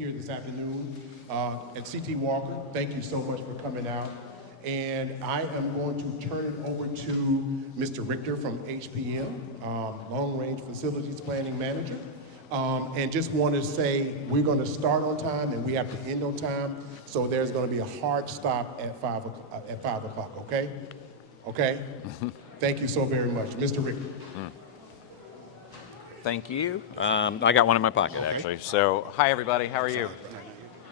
here this afternoon. At C.T. Walker, thank you so much for coming out. And I am going to turn it over to Mr. Richter from HPM, Long Range Facilities Planning Manager. And just want to say we're going to start on time and we have to end on time. So there's going to be a hard stop at 5 o'clock, okay? Okay? Thank you so very much. Mr. Richter. Thank you. I got one in my pocket, actually. So, hi, everybody. How are you?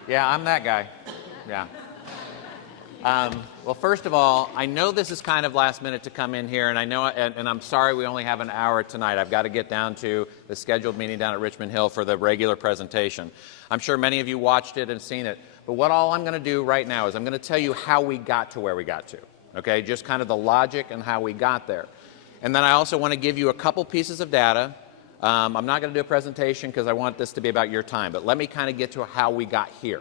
Yeah, I'm that guy. Yeah. Well, first of all, I know this is kind of last minute to come in here, and I know, and I'm sorry we only have an hour tonight. I've got to get down to the scheduled meeting down at Richmond Hill for the regular presentation. I'm sure many of you watched it and seen it, but what all I'm going to do right now is I'm going to tell you how we got to where we got to, okay? Just kind of the logic and how we got there. And then I also want to give you a couple pieces of data. I'm not going to do a presentation because I want this to be about your time, but let me kind of get to how we got here.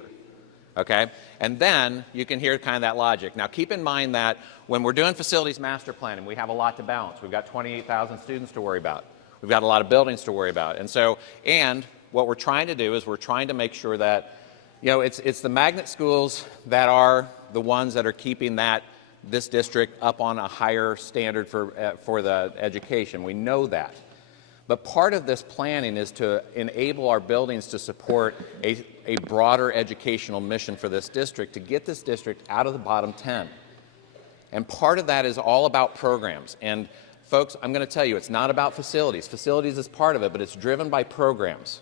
Okay? And then you can hear kind of that logic. Now keep in mind that when we're doing facilities master planning, we have a lot to balance. We've got 28,000 students to worry about. We've got a lot of buildings to worry about. And what we're trying to do is we're trying to make sure that, you know, it's the magnet schools that are the ones that are keeping this district up on a higher standard for the education. We know that. But part of this planning is to enable our buildings to support a broader educational mission for this district, to get this district out of the bottom 10. And part of that is all about programs. And folks, I'm going to tell you, it's not about facilities. Facilities is part of it, but it's driven by programs.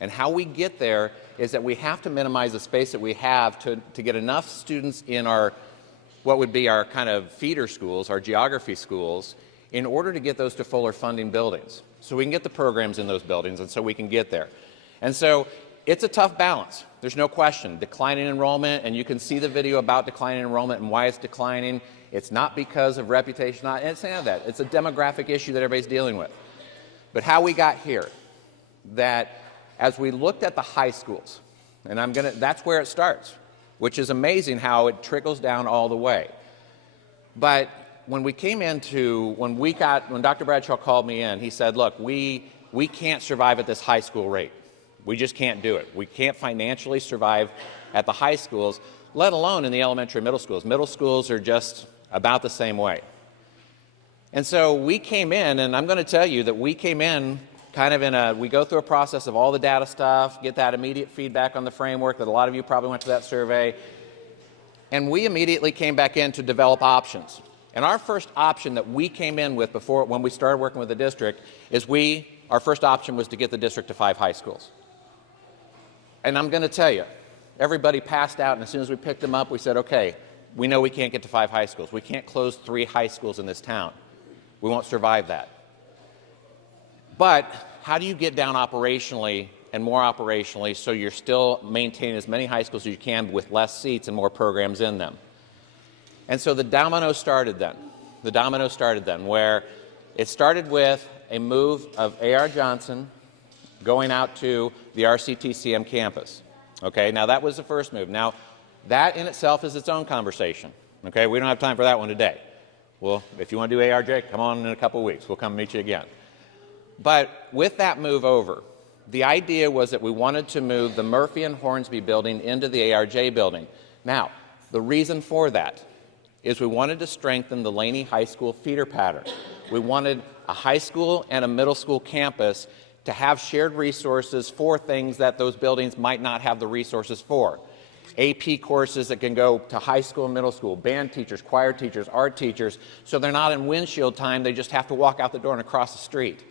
And how we get there is that we have to minimize the space that we have to get enough students in what would be our kind of feeder schools, our geography schools, in order to get those to fuller funding buildings. So we can get the programs in those buildings, and so we can get there. And so it's a tough balance. There's no question. Declining enrollment, and you can see the video about declining enrollment and why it's declining. It's not because of reputation, it's none of that. It's a demographic issue that everybody's dealing with. But how we got here, that as we looked at the high schools, and that's where it starts, which is amazing how it trickles down all the way. But when Dr. Bradshaw called me in, he said, look, we can't survive at this high school rate. We just can't do it. We can't financially survive at the high schools, let alone in the elementary and middle schools. Middle schools are just about the same way. And so we came in, and I'm going to tell you that we came in kind of we go through a process of all the data stuff, get that immediate feedback on the framework that a lot of you probably went to that survey, and we immediately came back in to develop options. And our first option that we came in with when we started working with the district is our first option was to get the district to 5 high schools. And I'm going to tell you, everybody passed out, and as soon as we picked them up, we said, okay, we know we can't get to 5 high schools. We can't close 3 high schools in this town. We won't survive that. But how do you get down operationally and more operationally so you're still maintaining as many high schools as you can with less seats and more programs in them? And so the domino started then. The domino started then, where it started with a move of A.R. Johnson going out to the RCTCM campus. Okay, now that was the first move. Now, that in itself is its own conversation. Okay, we don't have time for that one today. Well, if you want to do ARJ, come on in a couple of weeks. We'll come meet you again. But with that move over, the idea was that we wanted to move the Murphy and Hornsby building into the ARJ building. Now, the reason for that is we wanted to strengthen the Laney High School feeder pattern. We wanted a high school and a middle school campus to have shared resources for things that those buildings might not have the resources for. AP courses that can go to high school and middle school, band teachers, choir teachers, art teachers, so they're not in windshield time, they just have to walk out the door and across the street.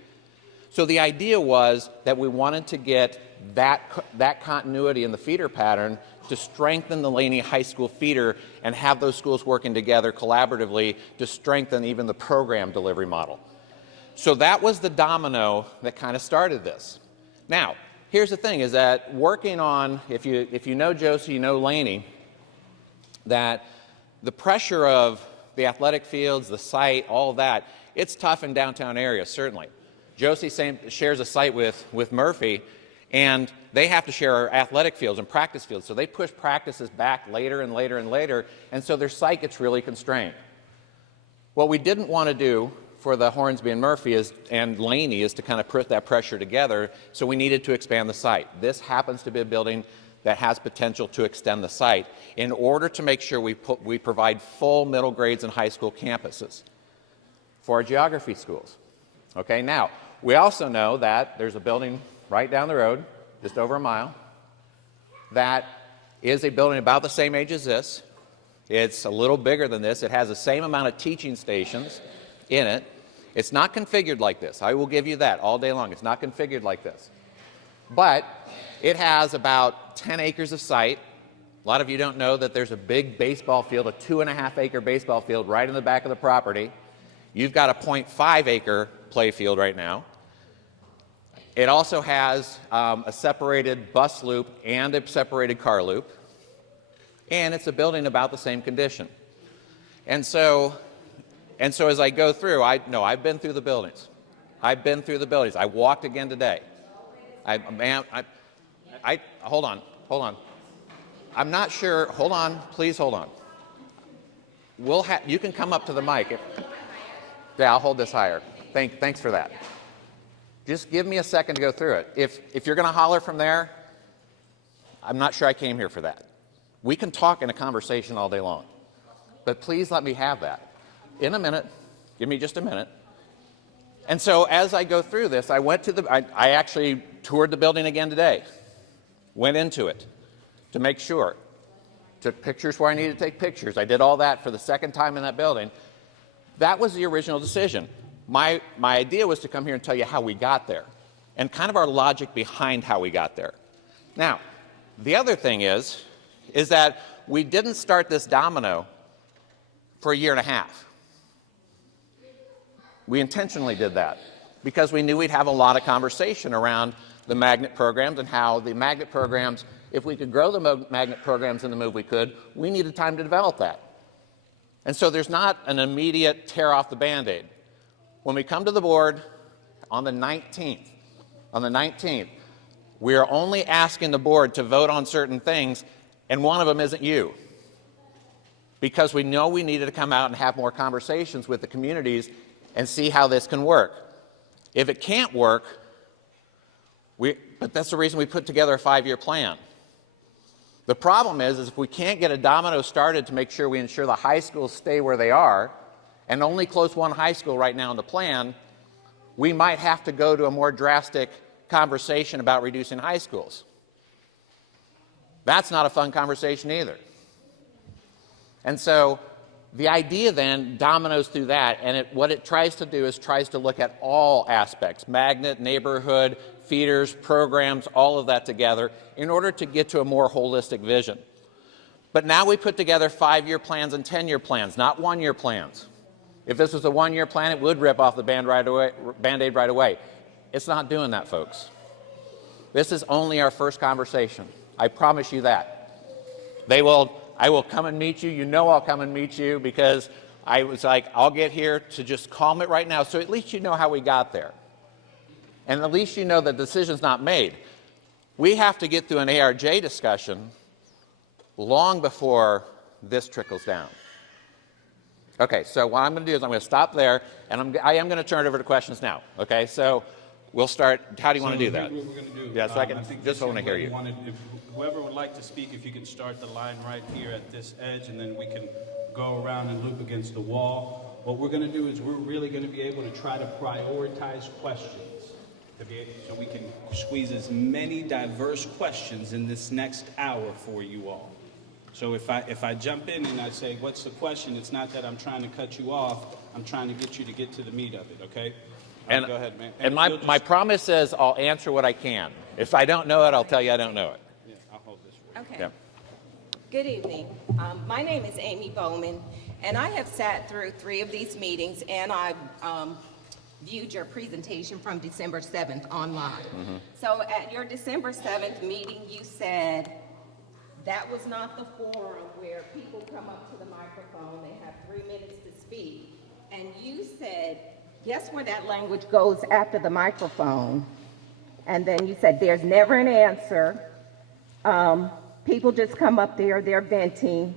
So the idea was that we wanted to get that continuity in the feeder pattern to strengthen the Laney High School feeder and have those schools working together collaboratively to strengthen even the program delivery model. So that was the domino that kind of started this. Now, here's the thing, is that working on, if you know Josie, you know Laney, that the pressure of the athletic fields, the site, all of that, it's tough in downtown areas, certainly. Josie shares a site with Murphy, and they have to share our athletic fields and practice fields, so they push practices back later and later and later, and so their site gets really constrained. What we didn't want to do for the Hornsby and Murphy and Laney is to kind of put that pressure together, so we needed to expand the site. This happens to be a building that has potential to extend the site in order to make sure we provide full middle grades and high school campuses for our geography schools. Okay, now, we also know that there's a building right down the road, just over a mile, that is a building about the same age as this. It's a little bigger than this. It has the same amount of teaching stations in it. It's not configured like this. I will give you that all day long. It's not configured like this. But it has about 10 acres of site. A lot of you don't know that there's a big baseball field, a 2.5-acre baseball field right in the back of the property. You've got a 0.5-acre play field right now. It also has a separated bus loop and a separated car loop. And it's a building about the same condition. And so as I go through, I've been through the buildings. I've been through the buildings. I walked again today. Hold on. I'm not sure. Hold on, please hold on. You can come up to the mic. Yeah, I'll hold this higher. Thanks for that. Just give me a second to go through it. If you're going to holler from there, I'm not sure I came here for that. We can talk in a conversation all day long, but please let me have that. In a minute, give me just a minute. And so as I go through this, I actually toured the building again today, went into it to make sure, took pictures where I needed to take pictures. I did all that for the second time in that building. That was the original decision. My idea was to come here and tell you how we got there and kind of our logic behind how we got there. Now, the other thing is that we didn't start this domino for a year and a half. We intentionally did that because we knew we'd have a lot of conversation around the magnet programs and how the magnet programs, if we could grow the magnet programs in the move we could, we needed time to develop that. And so there's not an immediate tear off the Band-Aid. When we come to the board on the 19th, we are only asking the board to vote on certain things, and one of them isn't you. Because we know we needed to come out and have more conversations with the communities and see how this can work. If it can't work, but that's the reason we put together a 5-year plan. The problem is if we can't get a domino started to make sure we ensure the high schools stay where they are, and only close one high school right now in the plan, we might have to go to a more drastic conversation about reducing high schools. That's not a fun conversation either. And so the idea then dominoes through that, and what it tries to do is tries to look at all aspects, magnet, neighborhood, feeders, programs, all of that together in order to get to a more holistic vision. But now we put together 5-year plans and 10-year plans, not 1-year plans. If this was a 1-year plan, it would rip off the Band-Aid right away. It's not doing that, folks. This is only our first conversation. I promise you that. I will come and meet you. You know I'll come and meet you because I was like, I'll get here to just calm it right now so at least you know how we got there. And at least you know the decision's not made. We have to get through an ARJ discussion long before this trickles down. Okay, so what I'm going to do is I'm going to stop there, and I am going to turn it over to questions now. Okay, so we'll start. How do you want to do that? What we're going to do. Yeah, so I just want to hear you. Whoever would like to speak, if you can start the line right here at this edge, and then we can go around and loop against the wall. What we're going to do is we're really going to be able to try to prioritize questions, so we can squeeze as many diverse questions in this next hour for you all. So if I jump in and I say, what's the question? It's not that I'm trying to cut you off. I'm trying to get you to get to the meat of it, okay? And, go ahead, man. And my promise is I'll answer what I can. If I don't know it, I'll tell you I don't know it. Yeah, I'll hold this for you. Okay. Yeah. Good evening. My name is Amy Bowman, and I have sat through 3 of these meetings, and I've viewed your presentation from December 7th online. Mm-hmm. So at your December 7th meeting, you said that was not the forum where people come up to the microphone, they have 3 minutes to speak, and you said, guess where that language goes after the microphone? And then you said, there's never an answer. People just come up there, they're venting,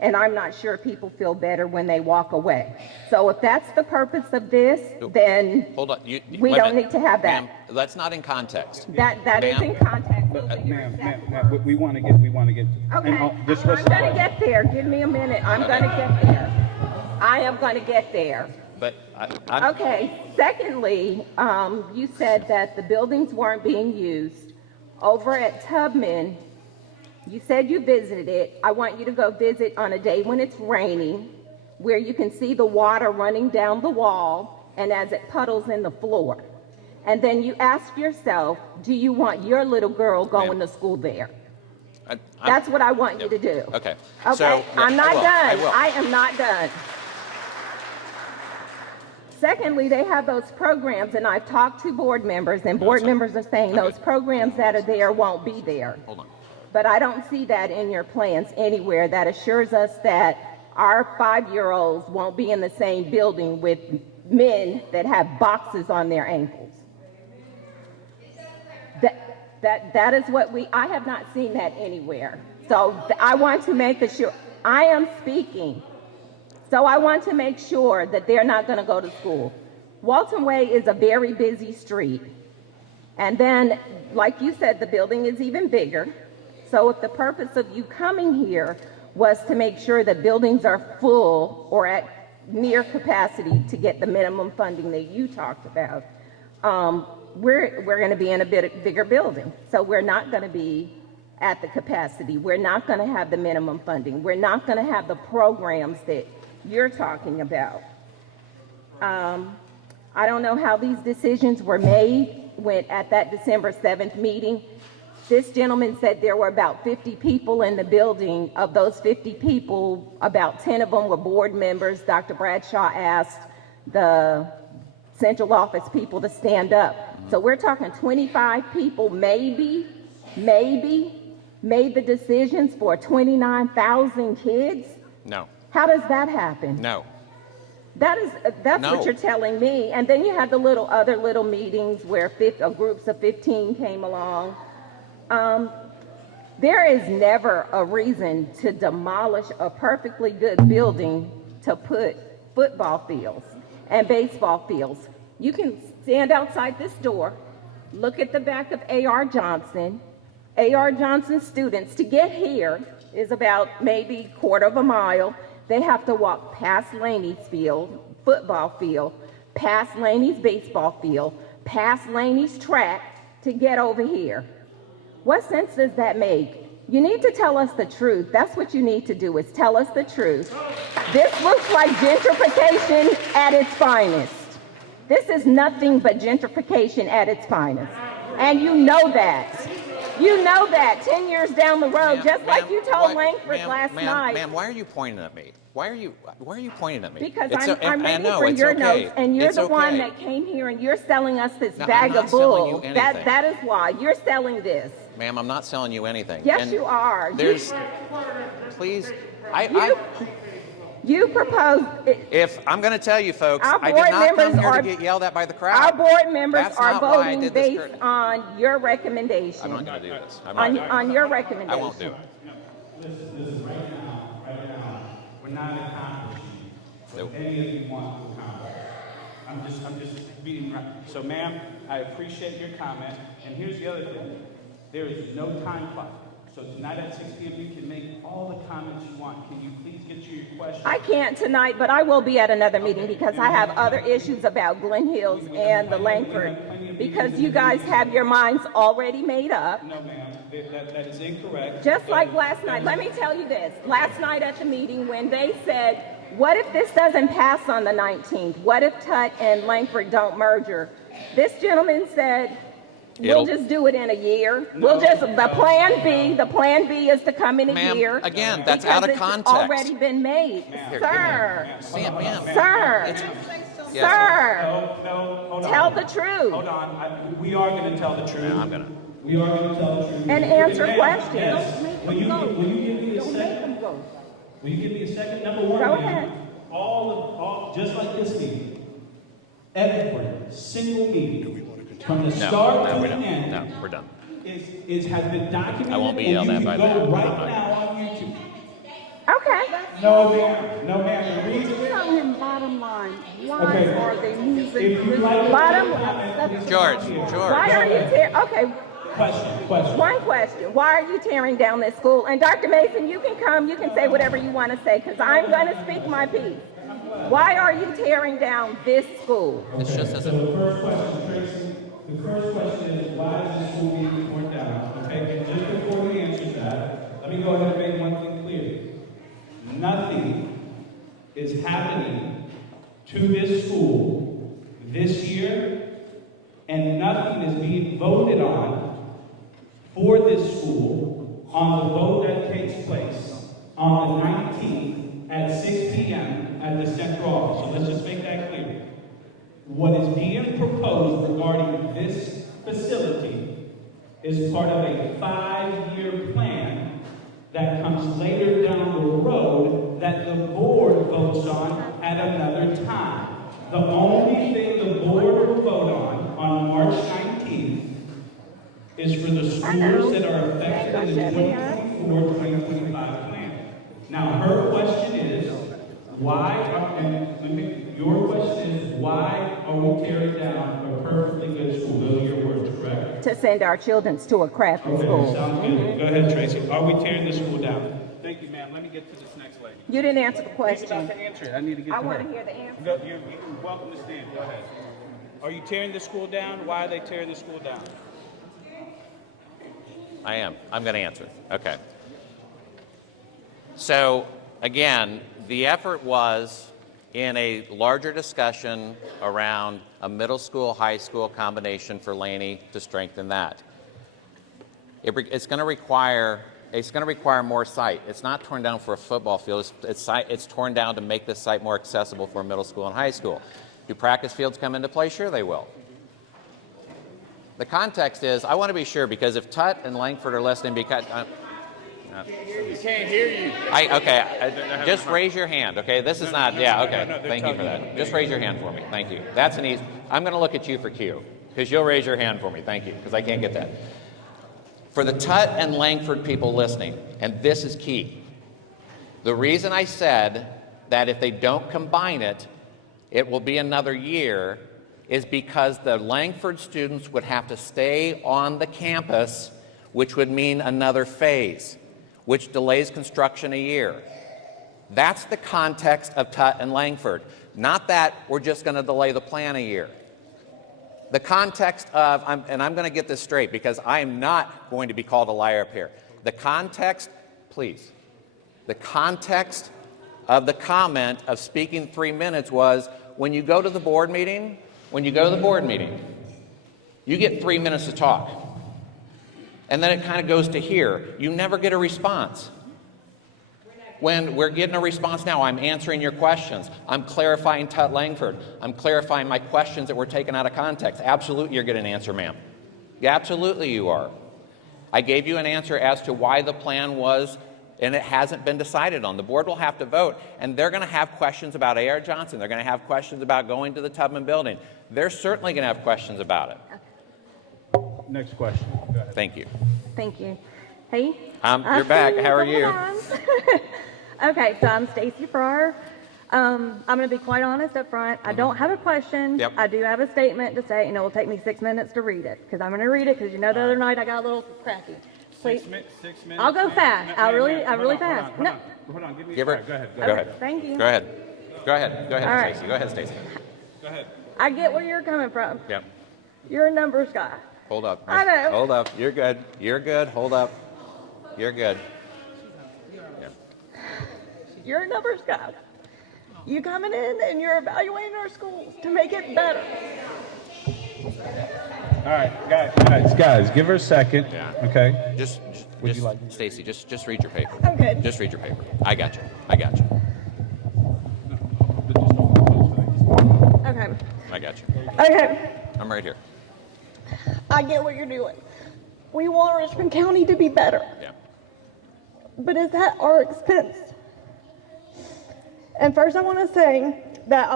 and I'm not sure people feel better when they walk away. So if that's the purpose of this, then Hold on. we wait a don't minute. need to have that. Ma'am, that's not in context. That is in context. Those are your exact words. we want to get, Okay, and I'm gonna get there. Give me a minute. I'm gonna get there. I am gonna get there. But I'm, Okay, secondly, you said that the buildings weren't being used. Over at Tubman, you said you visited it. I want you to go visit on a day when it's raining, where you can see the water running down the wall and as it puddles in the floor. And then you ask yourself, do you want your little girl going to school there? That's what I want you to do. Okay. Okay, So, I'm not I done. will. I am not done. Secondly, they have those programs, and I've talked to board members, and board members are saying those programs that are there won't be there. Hold on. But I don't see that in your plans anywhere that assures us that our 5-year-olds won't be in the same building with men that have boxes on their ankles. That is what I have not seen that anywhere. So I want to make sure, I am speaking. So I want to make sure that they're not going to go to school. Walton Way is a very busy street. And then, like you said, the building is even bigger. So if the purpose of you coming here was to make sure that buildings are full or at near capacity to get the minimum funding that you talked about, we're going to be in a bit bigger building. So we're not going to be at the capacity. We're not going to have the minimum funding. We're not going to have the programs that you're talking about. I don't know how these decisions were made when at that December 7th meeting. This gentleman said there were about 50 people in the building. Of those 50 people, about 10 of them were board members. Dr. Bradshaw asked the central office people to stand up. So we're talking 25 people maybe made the decisions for 29,000 kids. No. How does that happen? No. That's No. what you're telling me. And then you had the other little meetings where groups of 15 came along. There is never a reason to demolish a perfectly good building to put football fields and baseball fields. You can stand outside this door, look at the back of A.R. Johnson. A.R. Johnson students, to get here is about maybe a quarter of a mile. They have to walk past Laney's field, football field, past Laney's baseball field, past Laney's track to get over here. What sense does that make? You need to tell us the truth. That's what you need to do, is tell us the truth. This looks like gentrification at its finest. This is nothing but gentrification at its finest. And you know that. You know that 10 years down the road, just like you told Langford last night. Ma'am, why are you pointing at me? Why are you pointing at me? Because It's I'm I reading know, from it's your okay. notes, and you're It's the one okay. that came here and you're selling us this No, bag I'm not of selling you bull. anything. That is why you're selling this. Ma'am, I'm not selling you anything. Yes, And you are. There's, please, You proposed. if I'm going to tell you, folks, Our I board did not come members here are- to get yelled at by the crowd. Our board members That's are not why I voting did this based on your recommendation. I'm not going to do this. I'm not doing it. On your recommendation. I won't do it. Listen, right now, we're not accomplishing Nope. what any of you want to accomplish. I'm just being right. So, ma'am, I appreciate your comment, and here's the other thing. There is no time clock. So tonight at 6 p.m. you can make all the comments you want. Can you please get to your question? I can't tonight, but I will be at another meeting because I have other issues about Glen Hills and the Langford, because you guys have your minds already made up. No, ma'am. That is incorrect. Just like last night. Let me tell you this. Last night at the meeting when they said, what if this doesn't pass on the 19th? What if Tut and Langford don't merger? This gentleman said, we'll just do it in a year. The plan B is to come in a Ma'am, year. again, that's because out of it's context. already been made. Here, Sir, Sam, ma'am. sir, Yes, sir, No, hold on. tell the truth Hold on. We are going to tell the truth. I'm going to. We are going to tell the truth. and answer Ma'am, questions. yes. Will you give me a Don't make second? them go. Will you give me a second? Number one, Go ma'am, ahead. all just like this meeting, every single meeting, from the No, start no, to we the don't. end, No, we're done. has been documented. I won't be and yelled you at can by go that. right I'm not. now on YouTube. Okay. No, ma'am. No, ma'am. The reason. Tell him bottom line. Why Okay. are they moving? If you like to Bottom- comment, please George, come here. George. Why are you okay, Question. one question. Why are you tearing down this school? And Dr. Mason, you can come, you can say whatever you want to say, because I'm going to speak my piece. Why are you tearing down this school? It's just as So the first question, Tracy, the first question is, why is this school being torn down? Okay, and just before we answer that, let me go ahead and make one thing clear. Nothing is happening to this school this year, and nothing is being voted on for this school on the vote that takes place on the 19th at 6 p.m. at the central office. So let's just make that clear. What is being proposed regarding this facility is part of a 5-year plan that comes later down the road that the board votes on at another time. The only thing the board will vote on March 19th is for the schools that are affected in the 2024-2025 plan. Now, her question is, your question is, why are we tearing down a perfectly good school? Those are your words, correct? To send our children to a crappy Okay, school. sounds good. Go ahead, Tracy. Are we tearing the school down? Thank you, ma'am. Let me get to this next lady. You didn't answer the He's question. about to answer it. I need to get I to her. want to hear the answer. You're welcome to stand. Go ahead. Are you tearing the school down? Why are they tearing the school down? I am. I'm going to answer. Okay. So, again, the effort was in a larger discussion around a middle school, high school combination for Laney to strengthen that. It's going to require more site. It's not torn down for a football field. It's torn down to make this site more accessible for middle school and high school. Do practice fields come into play? Sure they will. The context is, I want to be sure, because if Tut and Langford are listening, because We can't hear you. just raise your hand. Okay, this is not. Yeah. Okay. Thank you for that. Just raise your hand for me. Thank you. That's an easy. I'm going to look at you for Q, because you'll raise your hand for me. Thank you, because I can't get that. For the Tut and Langford people listening, and this is key. The reason I said that if they don't combine it, it will be another year, is because the Langford students would have to stay on the campus, which would mean another phase, which delays construction a year. That's the context of Tut and Langford. Not that we're just going to delay the plan a year. The context of, and I'm going to get this straight because I am not going to be called a liar up here. The context, please, the context of the comment of speaking 3 minutes was, when you go to the board meeting, you get 3 minutes to talk. And then it kind of goes to here. You never get a response. When we're getting a response now, I'm answering your questions. I'm clarifying Tut Langford. I'm clarifying my questions that were taken out of context. Absolutely, you're getting an answer, ma'am. Yeah, absolutely you are. I gave you an answer as to why the plan was, and it hasn't been decided on. The board will have to vote, and they're going to have questions about A.R. Johnson. They're going to have questions about going to the Tubman building. They're certainly going to have questions about it. Next question. Go ahead. Thank you. Thank you. Hey. You're back. How are you? Okay, so I'm Stacy Farrar. I'm going to be quite honest up front. I don't have a question. Yep. I do have a statement to say, and it will take me 6 minutes to read it, because I'm going to read it, because you know the other night I got a little cracky. Please. 6 minutes. I'll go fast. Ma'am, really hold fast. on. Hold on. Give me Give her. Go ahead. Go ahead. Thank you. Go ahead. Go ahead. Go All ahead, right. Stacy. Go ahead, Stacy. Go ahead. I get where you're coming from. Yep. You're a numbers guy. Hold up. I know. Hold up. You're good. You're good. Hold up. You're good. Yeah. You're a numbers guy. You coming in and you're evaluating our schools to make it better. All right, guys, give her a second. Yeah. Okay. Just Would you like- Stacy, just read your paper. I'm good. Just read your paper. I got you. Okay. I got you. Okay. I'm right here. I get what you're doing. We want Richmond County to be better, Yeah. but is that our expense? And first I want to say that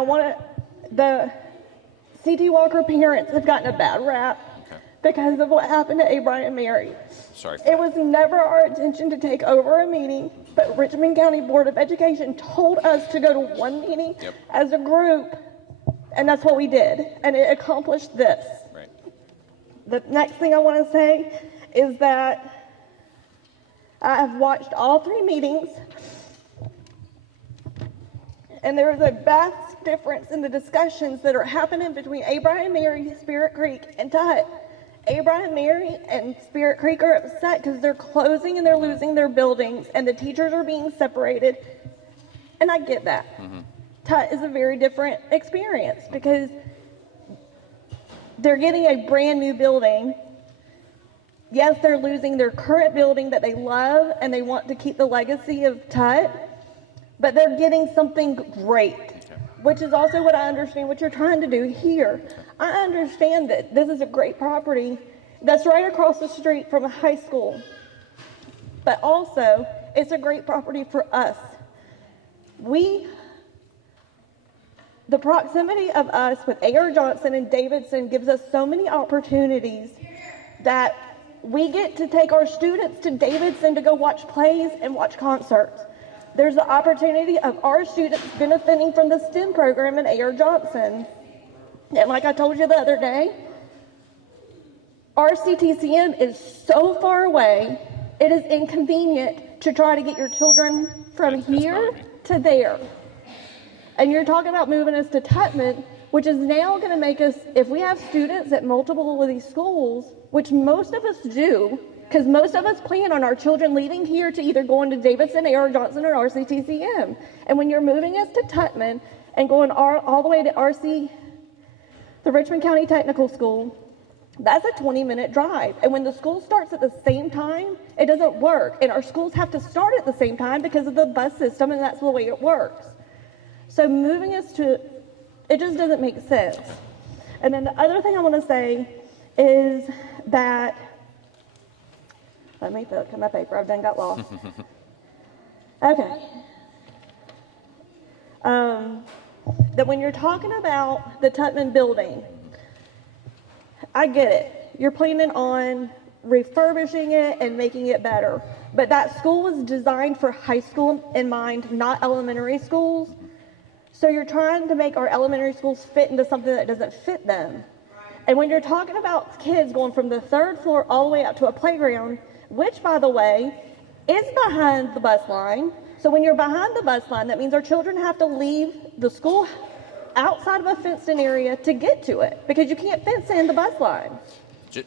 the C.T. Walker parents have gotten a bad rap because of what happened to Abraham and Mary. Sorry for It that. was never our intention to take over a meeting, but Richmond County Board of Education told us to go to one meeting Yep. as a group, and that's what we did, and it accomplished this. Right. The next thing I want to say is that I have watched all 3 meetings, and there is a vast difference in the discussions that are happening between Abraham Mary, Spirit Creek, and Tut. Abraham Mary and Spirit Creek are upset because they're closing and they're losing their buildings, and the teachers are being separated, and I get that. Tut is a very different experience because they're getting a brand new building. Yes, they're losing their current building that they love and they want to keep the legacy of Tut, but they're getting something great, which is also what I understand what you're trying to do here. I understand that this is a great property that's right across the street from a high school, but also it's a great property for us. The proximity of us with A.R. Johnson and Davidson gives us so many opportunities that we get to take our students to Davidson to go watch plays and watch concerts. There's the opportunity of our students benefiting from the STEM program in A.R. Johnson. And like I told you the other day, RCTCM is so far away, it is inconvenient to try to get your children from here to there. And you're talking about moving us to Tutman, which is now going to make us, if we have students at multiple of these schools, which most of us do, because most of us plan on our children leaving here to either going to Davidson, A.R. Johnson, or RCTCM. And when you're moving us to Tutman and going all the way to the Richmond County Technical School, that's a 20-minute drive. And when the school starts at the same time, it doesn't work. And our schools have to start at the same time because of the bus system, and that's the way it works. So moving us to, it just doesn't make sense. And then the other thing I want to say is that, let me look at my paper, I've done got lost. Okay. That when you're talking about the Tutman building, I get it. You're planning on refurbishing it and making it better. But that school was designed for high school in mind, not elementary schools. So you're trying to make our elementary schools fit into something that doesn't fit them. And when you're talking about kids going from the 3rd floor all the way out to a playground, which, by the way, is behind the bus line. So when you're behind the bus line, that means our children have to leave the school outside of a fenced-in area to get to it, because you can't fence in the bus line.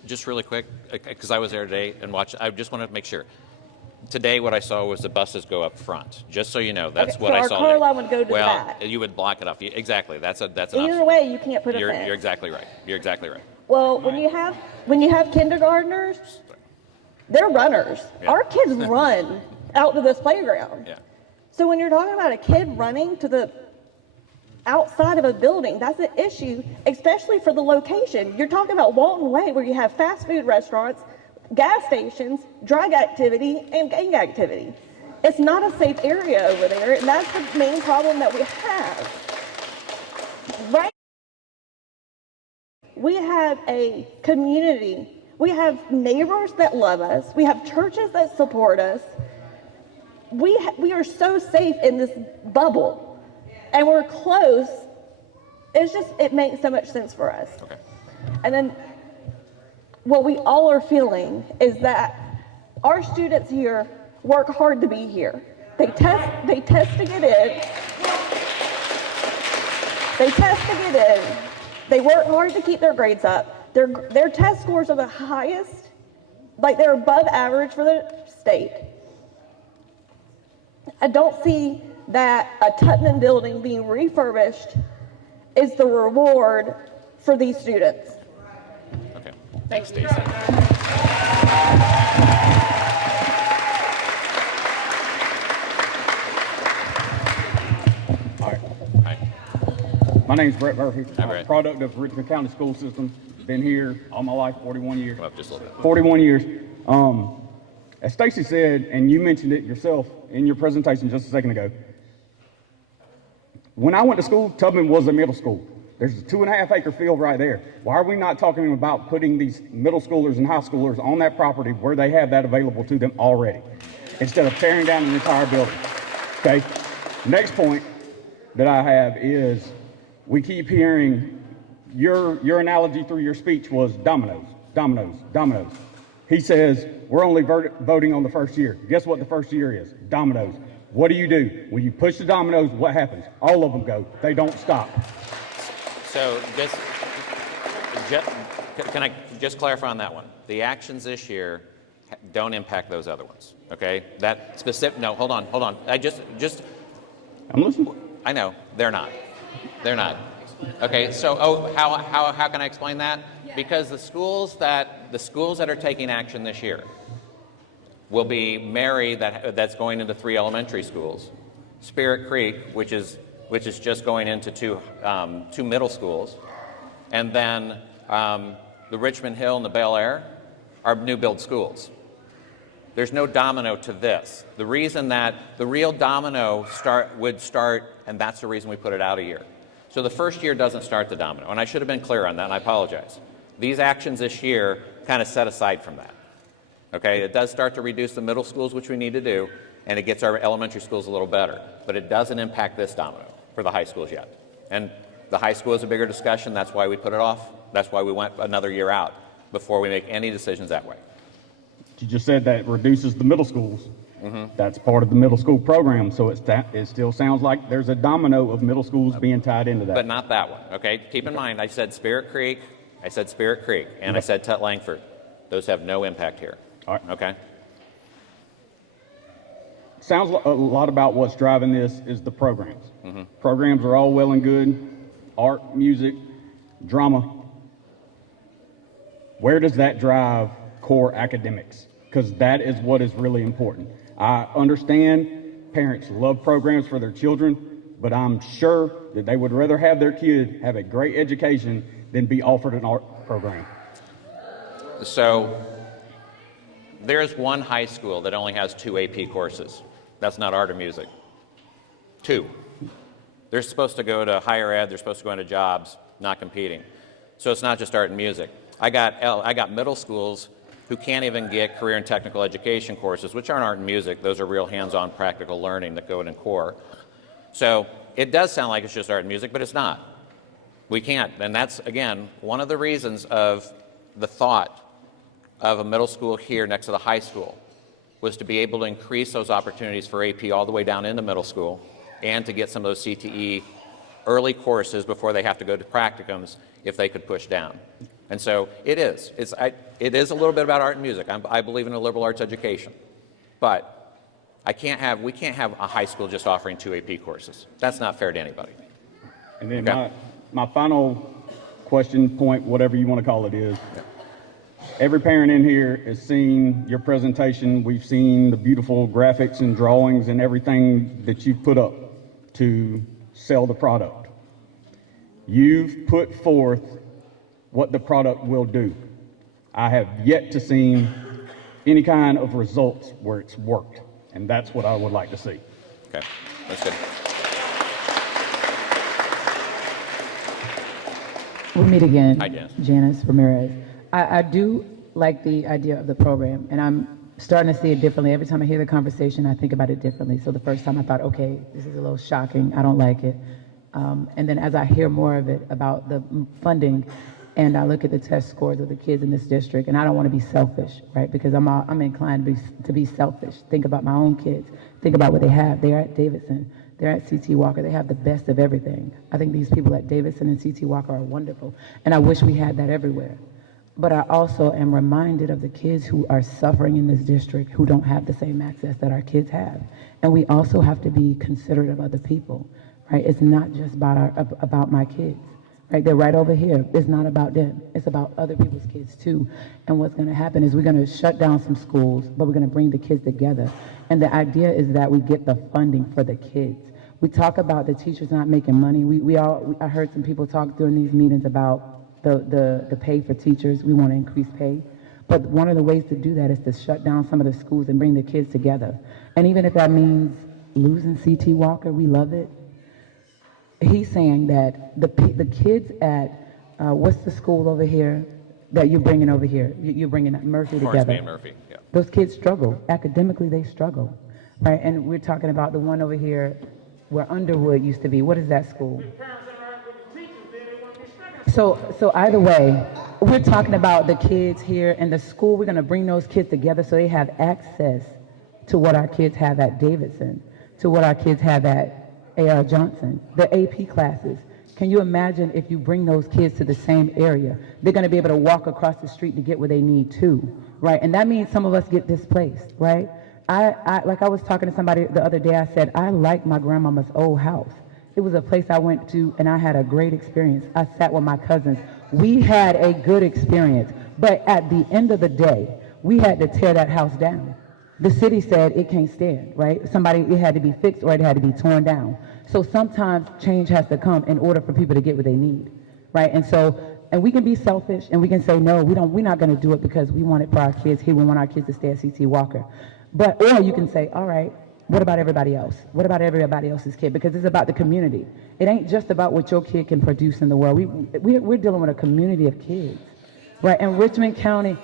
Just really quick, because I was there today and watched, I just wanted to make sure. Today, what I saw was the buses go up front. Just so you know, that's Okay, what so I our saw. car there. line would go to the well, back. you would block it off. Exactly. That's an Either option. way, you can't put a You're fence. exactly right. You're exactly right. Well, when you have kindergartners, they're runners. Yeah. Our kids run out to this playground. Yeah. So when you're talking about a kid running to the outside of a building, that's an issue, especially for the location. You're talking about Walton Way, where you have fast food restaurants, gas stations, drug activity, and gang activity. It's not a safe area over there, and that's the main problem that we have. Right? We have a community. We have neighbors that love us. We have churches that support us. We are so safe in this bubble, and we're close. It makes so much sense for us. Okay. And then what we all are feeling is that our students here work hard to be here. They test to get in. They test to get in. They work hard to keep their grades up. Their test scores are the highest, like they're above average for the state. I don't see that a Tutman building being refurbished is the reward for these students. Okay. Thanks, Stacy. Hi. My name's Brett Murphy. Hi, I'm Brett. a product of Richmond County School System. Been here all my life, 41 years. Come up just a little bit. 41 years. As Stacy said, and you mentioned it yourself in your presentation just a second ago, when I went to school, Tubman was a middle school. There's a 2.5 acre field right there. Why are we not talking about putting these middle schoolers and high schoolers on that property where they have that available to them already, instead of tearing down an entire building? Okay. Next point that I have is we keep hearing your analogy through your speech was dominoes, dominoes, dominoes. He says we're only voting on the first year. Guess what the first year is? Dominoes. What do? When you push the dominoes, what happens? All of them go. They don't stop. So can I just clarify on that one? The actions this year don't impact those other ones, okay? That specific, no, hold on. I'm listening. I know, they're not. Okay, so, how can I explain that? Because the schools that are taking action this year will be Mary, that's going into 3 elementary schools, Spirit Creek, which is just going into 2 middle schools, and then the Richmond Hill and the Bel Air are new build schools. There's no domino to this. The reason that the real domino would start, and that's the reason we put it out a year. So the first year doesn't start the domino, and I should have been clear on that, and I apologize. These actions this year kind of set aside from that. Okay, it does start to reduce the middle schools, which we need to do, and it gets our elementary schools a little better, but it doesn't impact this domino for the high schools yet. And the high school is a bigger discussion. That's why we put it off. That's why we went another year out before we make any decisions that way. You just said that reduces the middle schools. Mm-hmm. That's part of the middle school program, so it still sounds like there's a domino of middle schools being tied into that. But not that one, okay? Keep in mind, I said Spirit Creek, and I said Tut Langford. Those have no impact here. All right. Okay? Sounds a lot about what's driving this is the programs. Mm-hmm. Programs are all well and good, art, music, drama. Where does that drive core academics? Because that is what is really important. I understand parents love programs for their children, but I'm sure that they would rather have their kid have a great education than be offered an art program. So there's one high school that only has 2 AP courses. That's not art or music. 2. They're supposed to go to higher ed, they're supposed to go into jobs, not competing. So it's not just art and music. I got middle schools who can't even get career and technical education courses, which aren't art and music. Those are real hands-on practical learning that go in core. So it does sound like it's just art and music, but it's not. We can't. And that's, again, one of the reasons of the thought of a middle school here next to the high school was to be able to increase those opportunities for AP all the way down into middle school and to get some of those CTE early courses before they have to go to practicums if they could push down. And so it is. It is a little bit about art and music. I believe in a liberal arts education. But we can't have a high school just offering 2 AP courses. That's not fair to anybody. And then Okay. my final question, point, whatever you want to call it is, every parent in here has seen your presentation. We've seen the beautiful graphics and drawings and everything that you've put up to sell the product. You've put forth what the product will do. I have yet to see any kind of results where it's worked, and that's what I would like to see. Okay, that's good. We'll meet again. Hi, Janice. Janice Ramirez. I do like the idea of the program, and I'm starting to see it differently. Every time I hear the conversation, I think about it differently. So the first time I thought, okay, this is a little shocking. I don't like it. And then as I hear more of it about the funding, and I look at the test scores of the kids in this district, and I don't want to be selfish, right? Because I'm inclined to be selfish. Think about my own kids. Think about what they have. They're at Davidson. They're at C.T. Walker. They have the best of everything. I think these people at Davidson and C.T. Walker are wonderful, and I wish we had that everywhere. But I also am reminded of the kids who are suffering in this district who don't have the same access that our kids have. And we also have to be considerate of other people, right? It's not just about my kids. Right, they're right over here. It's not about them. It's about other people's kids too. And what's going to happen is we're going to shut down some schools, but we're going to bring the kids together. And the idea is that we get the funding for the kids. We talk about the teachers not making money. I heard some people talk during these meetings about the pay for teachers. We want to increase pay. But one of the ways to do that is to shut down some of the schools and bring the kids together. And even if that means losing C.T. Walker, we love it. he's saying that the kids at, what's the school over here that you're bringing over here? You're bringing Murphy together. Hornsby and Murphy, yeah. Those kids struggle. Academically, they struggle, right? And we're talking about the one over here where Underwood used to be. What is that school? So either way, we're talking about the kids here and the school. We're going to bring those kids together so they have access to what our kids have at Davidson, to what our kids have at A.R. Johnson, the AP classes. Can you imagine if you bring those kids to the same area? They're going to be able to walk across the street to get where they need to, right? And that means some of us get displaced, right? Like I was talking to somebody the other day, I said, I like my grandmama's old house. It was a place I went to and I had a great experience. I sat with my cousins. We had a good experience, but at the end of the day, we had to tear that house down. The city said it can't stand, right? It had to be fixed or it had to be torn down. So sometimes change has to come in order for people to get what they need, right? And we can be selfish and we can say, no, we're not going to do it because we want it for our kids here. We want our kids to stay at C.T. Walker. Or you can say, all right, what about everybody else? What about everybody else's kid? Because it's about the community. It ain't just about what your kid can produce in the world. We're dealing with a community of kids, right? And Richmond County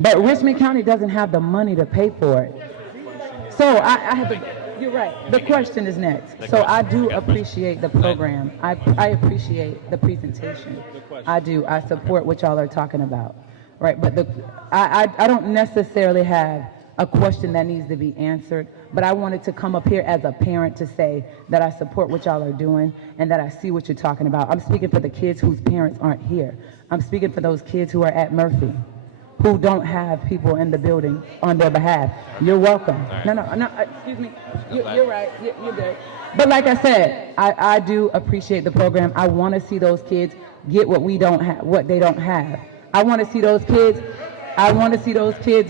doesn't have the money to pay for it. So I have to, you're right. The question is next. So I do appreciate the program. I appreciate the presentation. I do. I support what y'all are talking about, right? But I don't necessarily have a question that needs to be answered, but I wanted to come up here as a parent to say that I support what y'all are doing and that I see what you're talking about. I'm speaking for the kids whose parents aren't here. I'm speaking for those kids who are at Murphy, who don't have people in the building on their behalf. You're welcome. Right. No, excuse me. You're right. You're good. But like I said, I do appreciate the program. I want to see those kids get what we don't have, what they don't have. I want to see those kids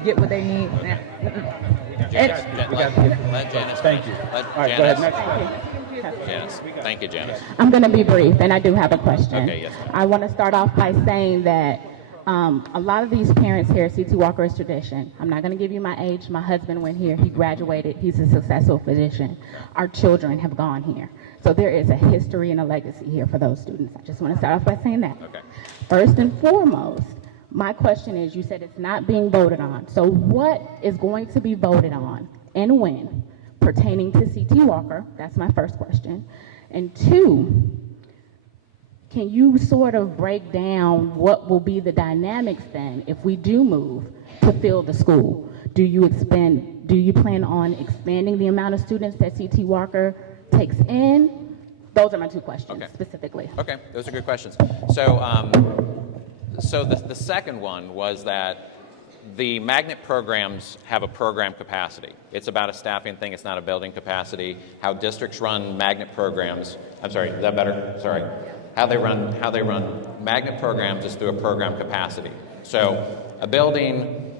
get what they need. Let Janice. Thank you. Let All right, go ahead. Janice. Next. Janice. Thank you, Janice. I'm going to be brief, and I do have a question. Okay, yes, ma'am. I want to start off by saying that a lot of these parents here at C.T. Walker is tradition. I'm not going to give you my age. My husband went here. He graduated. He's a successful physician. Our children have gone here. So there is a history and a legacy here for those students. I just want to start off by saying that. Okay. First and foremost, my question is, you said it's not being voted on. So what is going to be voted on and when pertaining to C.T. Walker? That's my first question. And two, can you sort of break down what will be the dynamics then if we do move to fill the school? Do you plan on expanding the amount of students that C.T. Walker takes in? Those are my two questions specifically. Okay, those are good questions. So the second one was that the magnet programs have a program capacity. It's about a staffing thing. It's not a building capacity. How districts run magnet programs. I'm sorry, is that better? Sorry. How they run magnet programs is through a program capacity. So a building,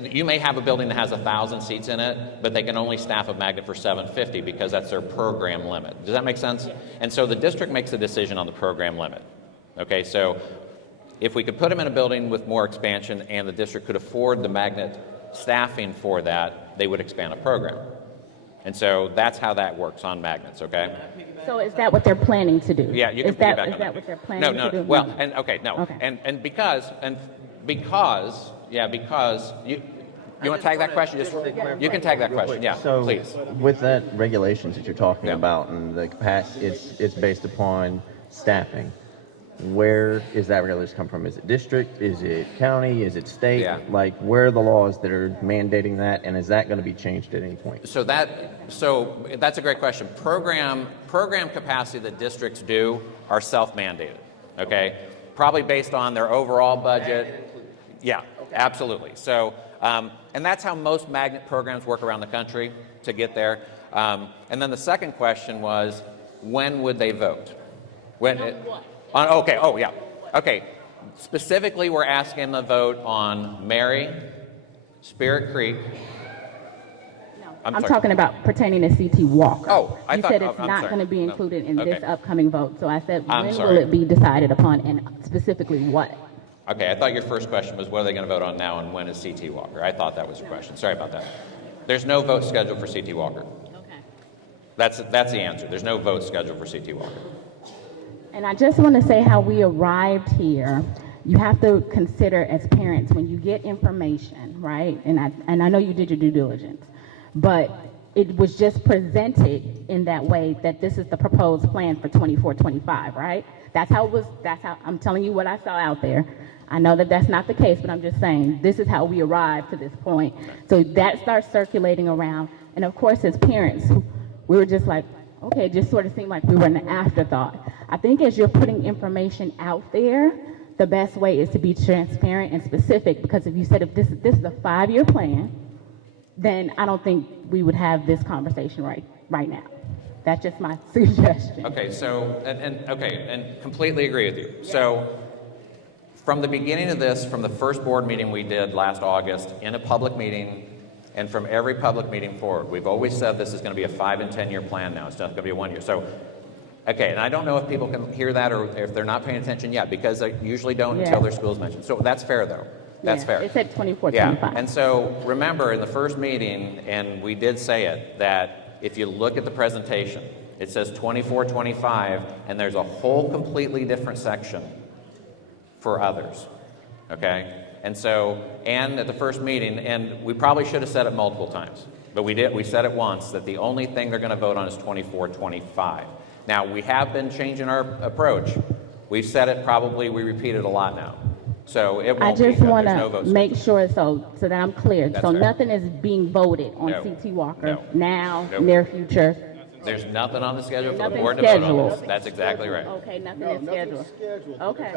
you may have a building that has 1,000 seats in it, but they can only staff a magnet for 750 because that's their program limit. Does that make sense? And so the district makes a decision on the program limit. Okay, so if we could put them in a building with more expansion and the district could afford the magnet staffing for that, they would expand a program. And so that's how that works on magnets, okay? So is that what they're planning to do? Yeah, you can piggyback on that. Is that what they're planning to do? Well, and okay, no. Okay. And because you want to tag that question? You can tag that question, yeah, So please. with that regulations that you're talking Yeah. about and the capacity, it's based upon staffing. Where is that regulation come from? Is it district? Is it county? Is it state? Yeah. Like, where are the laws that are mandating that, and is that going to be changed at any point? So that's a great question. Program capacity that districts do are self-mandated, okay? Probably based on their overall budget. Yeah, absolutely. So, and that's how most magnet programs work around the country to get there. And then the second question was, when would they vote? Okay. Specifically, we're asking the vote on Mary, Spirit Creek. No, I'm I'm sorry. talking about pertaining to C.T. Walker. Oh, I you thought- said it's I'm not sorry. going to be No. included in this Okay. upcoming vote. So I said, I'm when sorry. will it be decided upon, and specifically what? Okay, I thought your first question was what are they going to vote on now and when is C.T. Walker? I thought that was your question. Sorry about that. There's no vote scheduled for C.T. Walker. Okay. That's the answer. There's no vote scheduled for CT Walker. And I just want to say how we arrived here. You have to consider as parents when you get information, right? And I know you did your due diligence, but it was just presented in that way that this is the proposed plan for 24-25, right? That's how I'm telling you what I saw out there. I know that that's not the case, but I'm just saying this is how we arrived to this point. So that starts circulating around. And of course, as parents, we were just like, okay, it just sort of seemed like we were an afterthought. I think as you're putting information out there, the best way is to be transparent and specific, because if you said if this is a 5-year plan, then I don't think we would have this conversation right now. That's just my suggestion. Okay, so, and completely agree with you. So, from the beginning of this, from the first board meeting we did last August, in a public meeting, and from every public meeting forward, we've always said this is going to be a 5- and 10-year plan now. It's not going to be a 1 year. So, okay, and I don't know if people can hear that or if they're not paying attention yet, because they usually don't until their school's mentioned. So that's fair, though. That's fair. It said 24-25. Yeah, and so remember in the first meeting, and we did say it, that if you look at the presentation, it says 24-25, and there's a whole completely different section for others, okay? And so, and at the first meeting, and we probably should have said it multiple times, but we said it once, that the only thing they're going to vote on is 24-25. Now, we have been changing our approach. We've said it probably, we repeat it a lot now. So it won't be, I just want there's no to vote make sure so that I'm clear. That's So fair. nothing is being voted on No. CT Walker No. now, Nope. near future. There's nothing on the schedule for the Nothing board to vote on scheduled. this. That's exactly right. Okay, nothing is scheduled. Okay.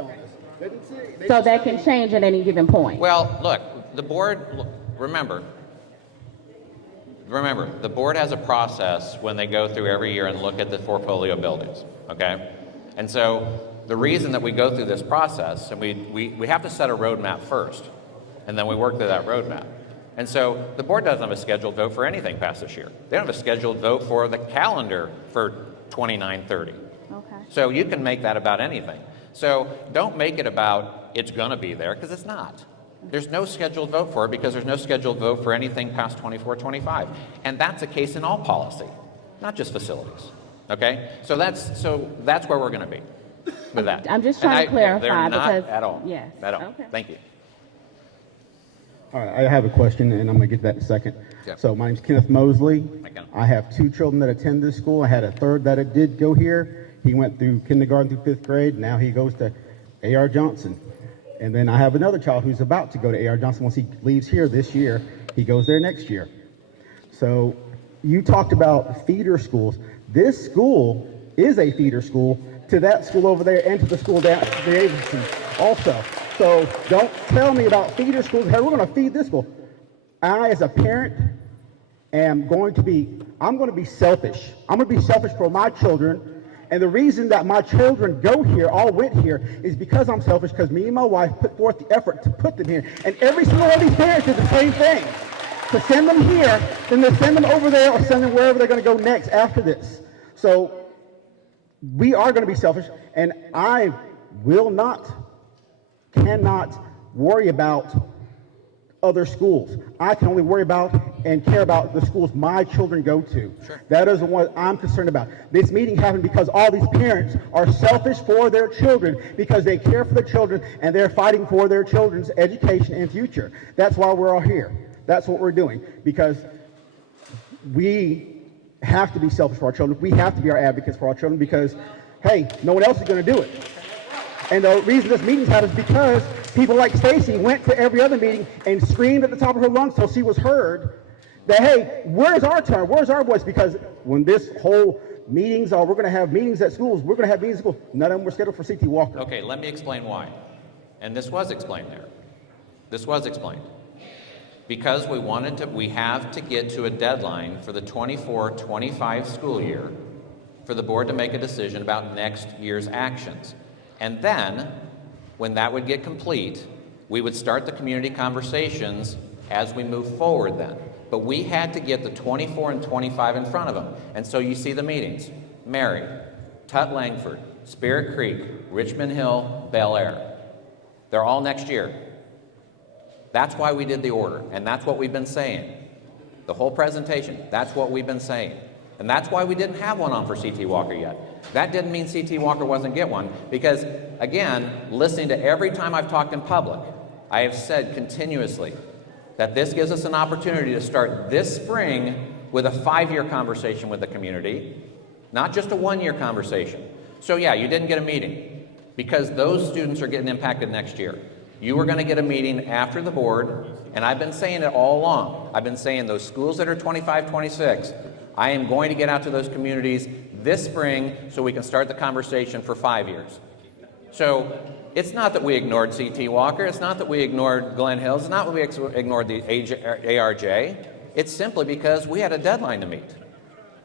They didn't say- they So just that said- can change at any given point. Well, look, the board, remember, the board has a process when they go through every year and look at the portfolio buildings, okay? And so the reason that we go through this process, and we have to set a roadmap first, and then we work through that roadmap. And so the board doesn't have a scheduled vote for anything past this year. They don't have a scheduled vote for the calendar for 29-30. Okay. So you can make that about anything. So don't make it about it's going to be there, because it's not. There's no scheduled vote for it because there's no scheduled vote for anything past 24-25. And that's a case in all policy, not just facilities. Okay? So that's where we're going to be with that. I'm just trying to clarify they're not because at all. yes. At all. Okay. Thank you. All right, I have a question, and I'm going to get that in a second. Yeah. So my name's Kenneth Mosley. Hi, Ken. I have 2 children that attend this school. I had a third that did go here. He went through kindergarten through 5th grade. Now he goes to A.R. Johnson. And then I have another child who's about to go to A.R. Johnson. Once he leaves here this year, he goes there next year. So you talked about feeder schools. This school is a feeder school to that school over there and to the school down the agency also. So don't tell me about feeder schools. Hey, we're going to feed this school. I, as a parent, I'm going to be selfish. I'm going to be selfish for my children. And the reason that my children all went here, is because I'm selfish, because me and my wife put forth the effort to put them here. And every single one of these parents did the same thing. To send them here, then to send them over there or send them wherever they're going to go next after this. So we are going to be selfish, and I cannot worry about other schools. I can only worry about and care about the schools my children go to. Sure. That is the one I'm concerned about. This meeting happened because all these parents are selfish for their children, because they care for their children and they're fighting for their children's education and future. That's why we're all here. That's what we're doing, because we have to be selfish for our children. We have to be our advocates for our children, because, hey, no one else is going to do it. And the reason this meeting's had is because people like Stacy went to every other meeting and screamed at the top of her lungs till she was heard that, hey, where's our turn? Where's our voice? Because when this whole we're going to have meetings at schools, we're going to have meetings at schools. None of them were scheduled for CT Walker. Okay, let me explain why. And this was explained there. This was explained. Because we have to get to a deadline for the 24-25 school year for the board to make a decision about next year's actions. And then, when that would get complete, we would start the community conversations as we move forward then. But we had to get the 24 and 25 in front of them. And so you see the meetings. Mary, Tut Langford, Spirit Creek, Richmond Hill, Bel Air. They're all next year. That's why we did the order, and that's what we've been saying. The whole presentation, that's what we've been saying. And that's why we didn't have one on for CT Walker yet. That didn't mean CT Walker wasn't get one, because again, listening to every time I've talked in public, I have said continuously that this gives us an opportunity to start this spring with a 5-year conversation with the community, not just a 1-year conversation. So yeah, you didn't get a meeting because those students are getting impacted next year. You are going to get a meeting after the board, and I've been saying it all along. I've been saying those schools that are 25, 26, I am going to get out to those communities this spring so we can start the conversation for 5 years. So it's not that we ignored CT Walker, it's not that we ignored Glen Hills, it's not that we ignored the ARJ. It's simply because we had a deadline to meet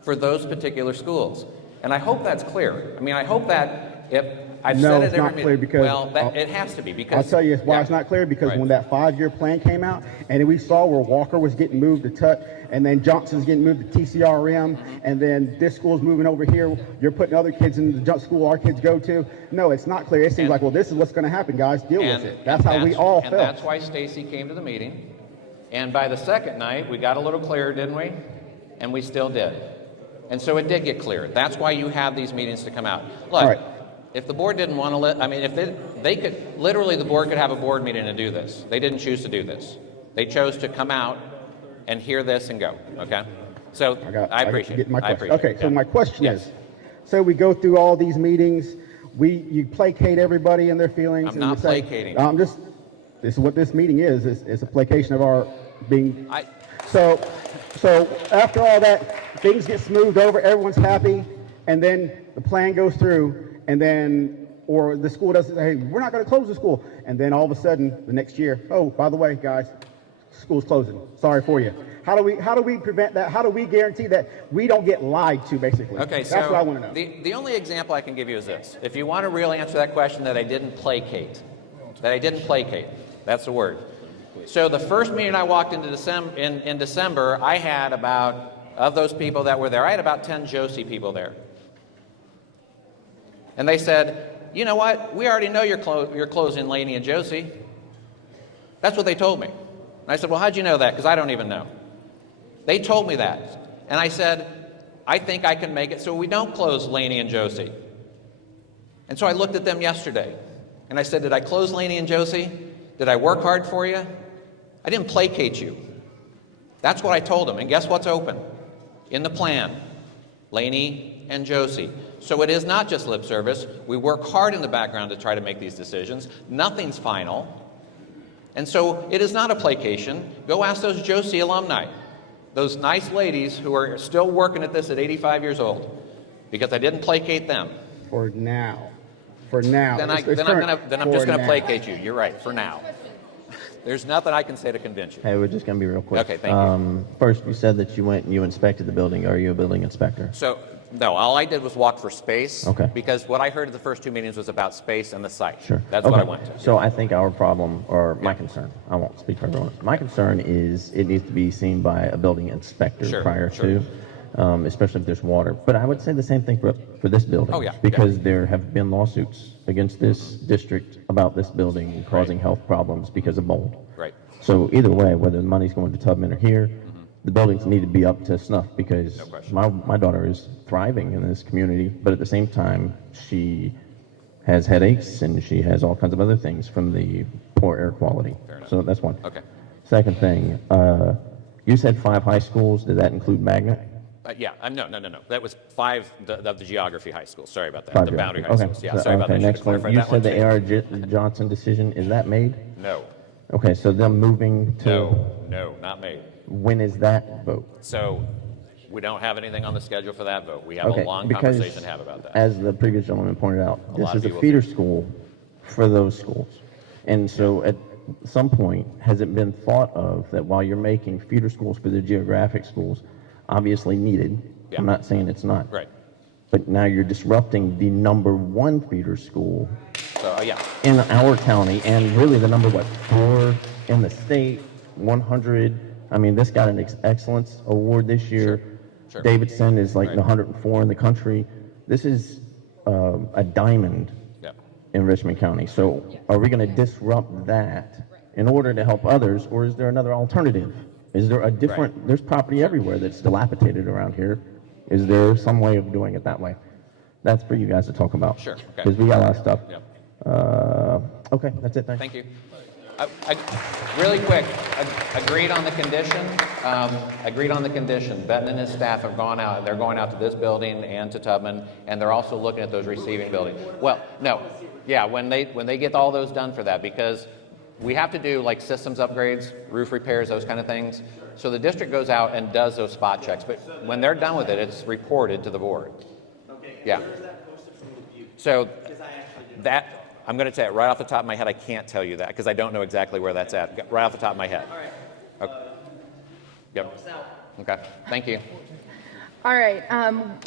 for those particular schools. And I hope that's clear. I mean, I hope that if I've No, said it's it every not clear because well, it has to be because I'll tell you why yeah. it's not clear, because Right. when that 5-year plan came out, and then we saw where Walker was getting moved to Tut, and then Johnson's getting moved to TCRM, and then this school's moving over here, you're putting other kids in the school our kids go to. No, it's not clear. It seems And- like, well, this is what's going to happen, guys. Deal with it. That's how we all and felt. that's why Stacy came to the meeting. And by the second night, we got a little clearer, didn't we? And we still did. And so it did get clearer. That's why you have these meetings to come out. Look, All right. if the board didn't want to I mean, if they could, literally the board could have a board meeting and do this. They didn't choose to do this. They chose to come out and hear this and go, okay? So I appreciate it. I appreciate Okay, it. so Yeah. my question Yes. is, so we go through all these meetings, you placate everybody and their feelings. I'm and not you say, placating. this is what this meeting is. It's a placation of our being. I- So after all that, things get smoothed over, everyone's happy, and then the plan goes through, and then, or the school doesn't say, hey, we're not going to close the school. And then all of a sudden, the next year, oh, by the way, guys, school's closing. Sorry for you. How do we prevent that? How do we guarantee that we don't get lied to, basically? Okay, That's so what I want to know. the only example I can give you is this. If you want to really answer that question, that I didn't placate, that's the word. So the first meeting I walked into in December, I had about, of those people that were there, I had about 10 Josie people there. And they said, you know what, we already know you're closing Laney and Josie. That's what they told me. And I said, well, how'd you know that? Because I don't even know. They told me that. And I said, I think I can make it so we don't close Laney and Josie. And so I looked at them yesterday. And I said, did I close Laney and Josie? Did I work hard for you? I didn't placate you. That's what I told them. And guess what's open? In the plan, Laney and Josie. So it is not just lip service. We work hard in the background to try to make these decisions. Nothing's final. And so it is not a placation. Go ask those Josie alumni, those nice ladies who are still working at this at 85 years old, because I didn't placate them. For now. For now. Then I'm It's current. just For going to now. placate you. You're right, for now. There's nothing I can say to convince you. Hey, we're just going to be real quick. Okay, thank you. First, you said that you went and you inspected the building. Are you a building inspector? So, no, all I did was walk for space. Okay. Because what I heard at the first two meetings was about space and the site. Sure. That's Okay. what I went to. So I think our problem, or my concern, I won't speak for everyone. My concern is it needs to be seen by a building inspector Sure, prior sure. to, especially if there's water. But I would say the same thing for this building. Oh, yeah, Because there have been lawsuits against this district about this building causing health problems because of mold. Right. So either way, whether the money's going to Tubman or here, the buildings need to be up to snuff because No question. my daughter is thriving in this community, but at the same time, she has headaches and she has all kinds of other things from the poor air quality. Fair enough. So that's one. Okay. Second thing, you said 5 high schools. Did that include Magnet? Yeah, no. That was 5 of the geography high schools. Sorry about that. 5 The boundary high okay. schools. Yeah, So- sorry about okay, that. Should next have one. clarified You that one said the too. A.R. Johnson decision, is that made? No, Okay, so them moving to, no, not made. when is that vote? So we don't have anything on the schedule for that vote. We have Okay, a long because conversation to have about that. as the previous gentleman pointed out, A this lot is of a people feeder school for those schools. And so at some point, has it been thought of that while you're making feeder schools for the geographic schools, obviously needed, Yeah. I'm not saying it's not, Right. but now you're disrupting the #1 feeder school So, yeah. in our county and really the number, 4 in the state, 100. I mean, this got an excellence award this year. Sure. Davidson is like Right. the 104 in the country. This is a diamond Yeah. in Richmond County. So are we going to disrupt that in order to help others, or is there another alternative? Is there a different, there's property everywhere that's dilapidated around here. Is there some way of doing it that way? That's for you guys to talk about. Sure, okay. Because we got a lot of stuff. Yep. Okay, that's it. Thanks. Thank you. Really quick, agreed on the condition. Agreed on the condition. Benton and his staff have gone out. They're going out to this building and to Tubman, and they're also looking at those receiving buildings. Well, no, yeah, when they get all those done for that, because we have to do like systems upgrades, roof repairs, those kind of things. So the district goes out and does those spot checks, but when they're done with it, it's reported to the board. Okay. Yeah. Where is that posted from the view? So Because I actually didn't. that. I'm going to tell you right off the top of my head, I can't tell you that because I don't know exactly where that's at. Right off the top of my head. All right. Okay. Yep. South. Okay. Thank you. All right.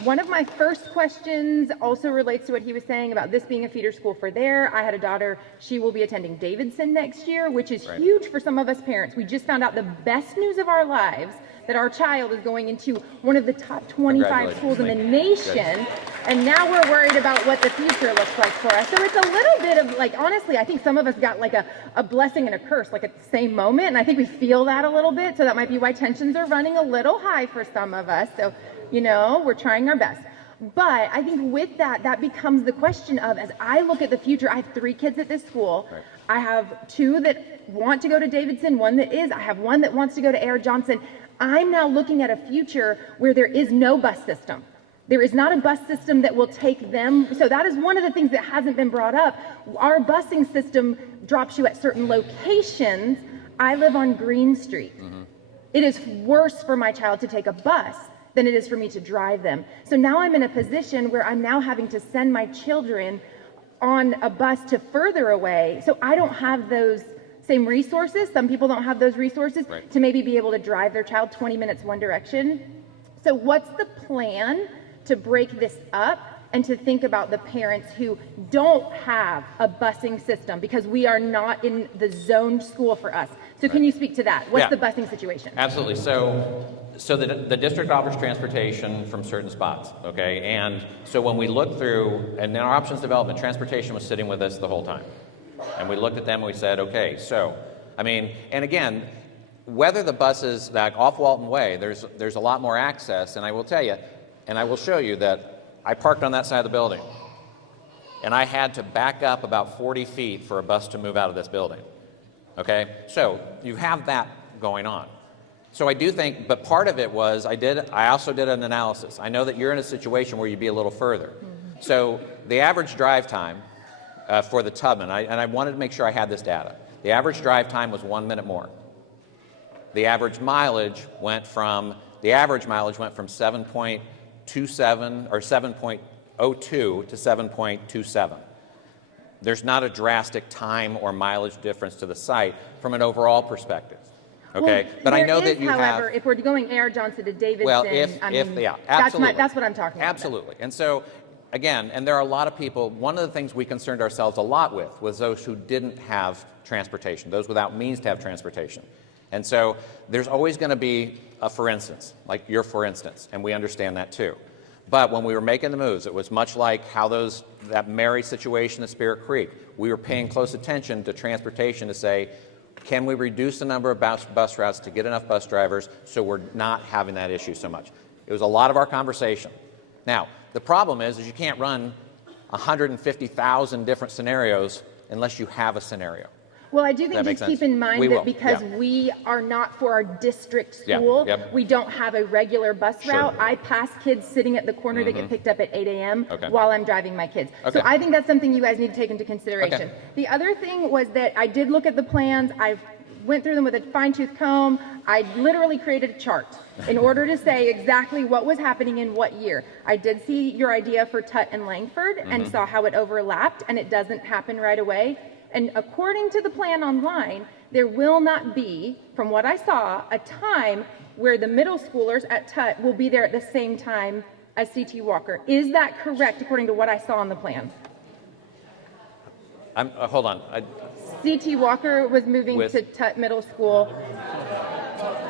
One of my first questions also relates to what he was saying about this being a feeder school for there. I had a daughter. She will be attending Davidson next year, which is Right. huge for some of us parents. We just found out the best news of our lives that our child is going into one of the top 25 schools in the nation. And now we're worried about what the future looks like for us. So it's a little bit of like, honestly, I think some of us got like a blessing and a curse like at the same moment. And I think we feel that a little bit. So that might be why tensions are running a little high for some of us. So, you know, we're trying our best. But I think with that, that becomes the question of, as I look at the future, I have 3 kids at this school. Right. I have 2 that want to go to Davidson, 1 that is. I have 1 that wants to go to Air Johnson. I'm now looking at a future where there is no bus system. There is not a bus system that will take them. So that is one of the things that hasn't been brought up. Our busing system drops you at certain locations. I live on Green Street. It is worse for my child to take a bus than it is for me to drive them. So now I'm in a position where I'm now having to send my children on a bus to further away. So I don't have those same resources. Some people don't have those resources to maybe be able to drive their child 20 minutes one direction. So what's the plan to break this up and to think about the parents who don't have a busing system, because we are not in the zoned school for us? So can you speak to that? What's the busing situation? Absolutely. So the district offers transportation from certain spots, okay? And so when we look through, and in our options development, transportation was sitting with us the whole time. And we looked at them and we said, okay, so, I mean, and again, whether the buses, like off Walton Way, there's a lot more access, and I will tell you, and I will show you that I parked on that side of the building, and I had to back up about 40 feet for a bus to move out of this building, okay? So you have that going on. So I do think, but part of it was, I also did an analysis. I know that you're in a situation where you'd be a little further. So the average drive time for the Tubman, and I wanted to make sure I had this data. The average drive time was 1 minute more. The average mileage went from 7.27 or 7.02 to 7.27. There's not a drastic time or mileage difference to the site from an overall perspective. Okay, well, but I know that you however, have. If we're going Air Johnson to Davidson, Well, yeah, absolutely. that's what I'm talking about. Absolutely. And so, again, and there are a lot of people, one of the things we concerned ourselves a lot with was those who didn't have transportation, those without means to have transportation. And so there's always going to be a for instance, like your for instance, and we understand that too. But when we were making the moves, it was much like how that Mary situation at Spirit Creek. We were paying close attention to transportation to say, can we reduce the number of bus routes to get enough bus drivers so we're not having that issue so much? It was a lot of our conversation. Now, the problem is you can't run 150,000 different scenarios unless you have a scenario. Well, I do think just keep in mind that because we are not for our district school, we don't have a regular bus route. I pass kids sitting at the corner that get picked up at 8 a.m. while I'm driving my kids. So I think that's something you guys need to take into consideration. The other thing was that I did look at the plans. I went through them with a fine-tooth comb. I literally created a chart in order to say exactly what was happening in what year. I did see your idea for Tut and Langford and saw how it overlapped, and it doesn't happen right away. And according to the plan online, there will not be, from what I saw, a time where the middle schoolers at Tut will be there at the same time as CT Walker. Is that correct, according to what I saw on the plan? Hold on. CT Walker was moving to Tut Middle School.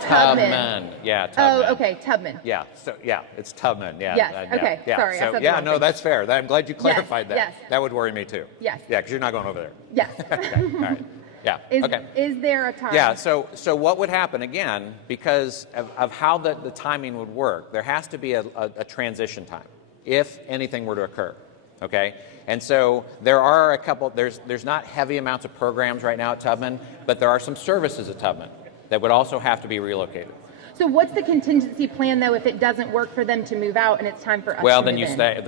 Tubman. Yeah, Tubman. Oh, okay, Tubman. Yeah, so yeah, it's Tubman. Yeah. Yes, okay, sorry, I So, said the yeah, wrong no, thing. that's fair. I'm glad you clarified that. yes. That would worry me too. Yes. Yeah, because you're not going over there. Yes. Okay, all right. Yeah, Is, okay. is there a time? Yeah, so what would happen, again, because of how the timing would work, there has to be a transition time, if anything were to occur, okay? And so there are a couple, there's not heavy amounts of programs right now at Tubman, but there are some services at Tubman that would also have to be relocated. So what's the contingency plan, though, if it doesn't work for them to move out and it's time for us Well, to then move you in? stay,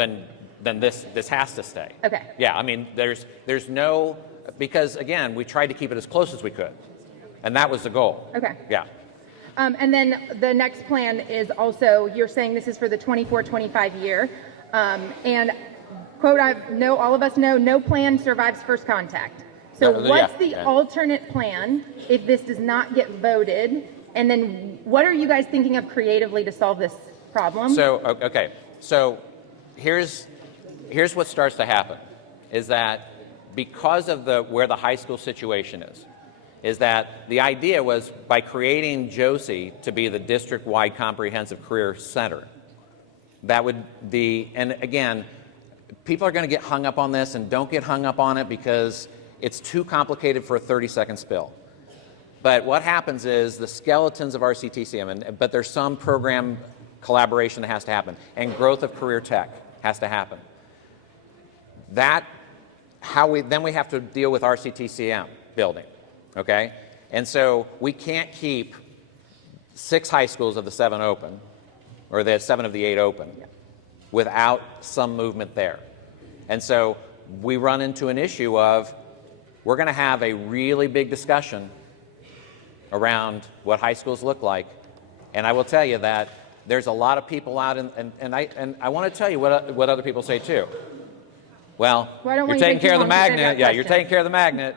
then this has to stay. Okay. Yeah, I mean, there's no, because again, we tried to keep it as close as we could, and that was the goal. Okay. Yeah. And then the next plan is also, you're saying this is for the 24-25 year. And quote, all of us know, no plan survives first contact. So Yeah, what's yeah, the yeah. alternate plan if this does not get voted? And then what are you guys thinking of creatively to solve this problem? So, okay, so here's what starts to happen, is that because of where the high school situation is that the idea was by creating Josie to be the district-wide comprehensive career center, that would be, and again, people are going to get hung up on this, and don't get hung up on it because it's too complicated for a 30-second spill. But what happens is the skeletons of RCTCM, but there's some program collaboration that has to happen, and growth of career tech has to happen. Then we have to deal with RCTCM building, okay? And so we can't keep 6 high schools of the 7 open, or the 7 of the 8 open, without some movement there. And so we run into an issue of, we're going to have a really big discussion around what high schools look like. And I will tell you that there's a lot of people out, and I want to tell you what other people say too. Well, you're taking care of the magnet. Yeah, you're taking care of the magnet.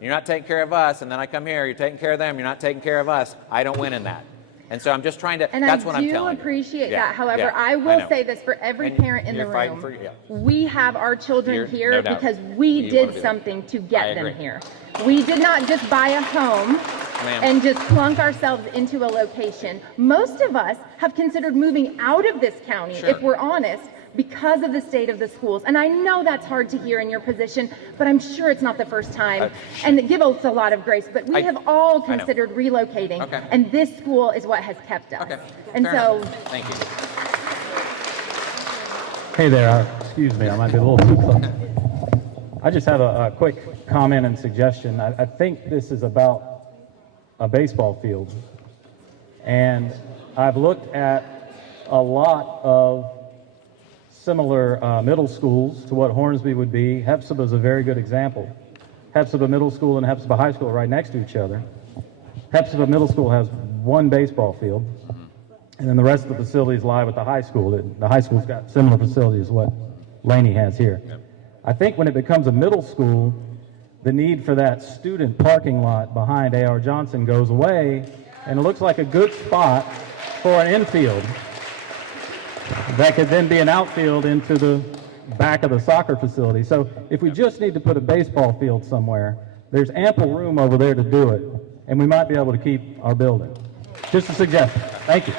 You're not taking care of us. And then I come here, you're taking care of them. You're not taking care of us. I don't win in that. And so I'm just trying to, And that's what I'm I do telling you. appreciate Yeah, that. However, yeah, I will know. say this for every And parent in the you're fighting room. yeah. We have our children You're- here no doubt. because You we wanna did be there. something to I get them agree. here. We did not just buy a home Ma'am. and just plunk ourselves into a location. Most of us have considered moving out of this county, Sure. if we're honest, because of the state of the schools. And I know that's hard to hear in your position, but I'm sure it's not the first time. And give us a lot of grace, but we have all I know. considered relocating. Okay. And this school is what has kept us. Okay. And Fair so, enough. Thank you. Hey there, excuse me, I might be a little too close. I just have a quick comment and suggestion. I think this is about a baseball field. And I've looked at a lot of similar middle schools to what Hornsby would be. Hepzibah is a very good example. Hepzibah Middle School and Hepzibah High School are right next to each other. Hepzibah Middle School has one baseball field, and then the rest of the facilities lie with the high school. The high school's got similar facilities to what Laney has here. I think when it becomes a middle school, the need for that student parking lot behind A.R. Johnson goes away, and it looks like a good spot for an infield that could then be an outfield into the back of the soccer facility. So if we just need to put a baseball field somewhere, there's ample room over there to do it, and we might be able to keep our building. Just a suggestion. Thank you.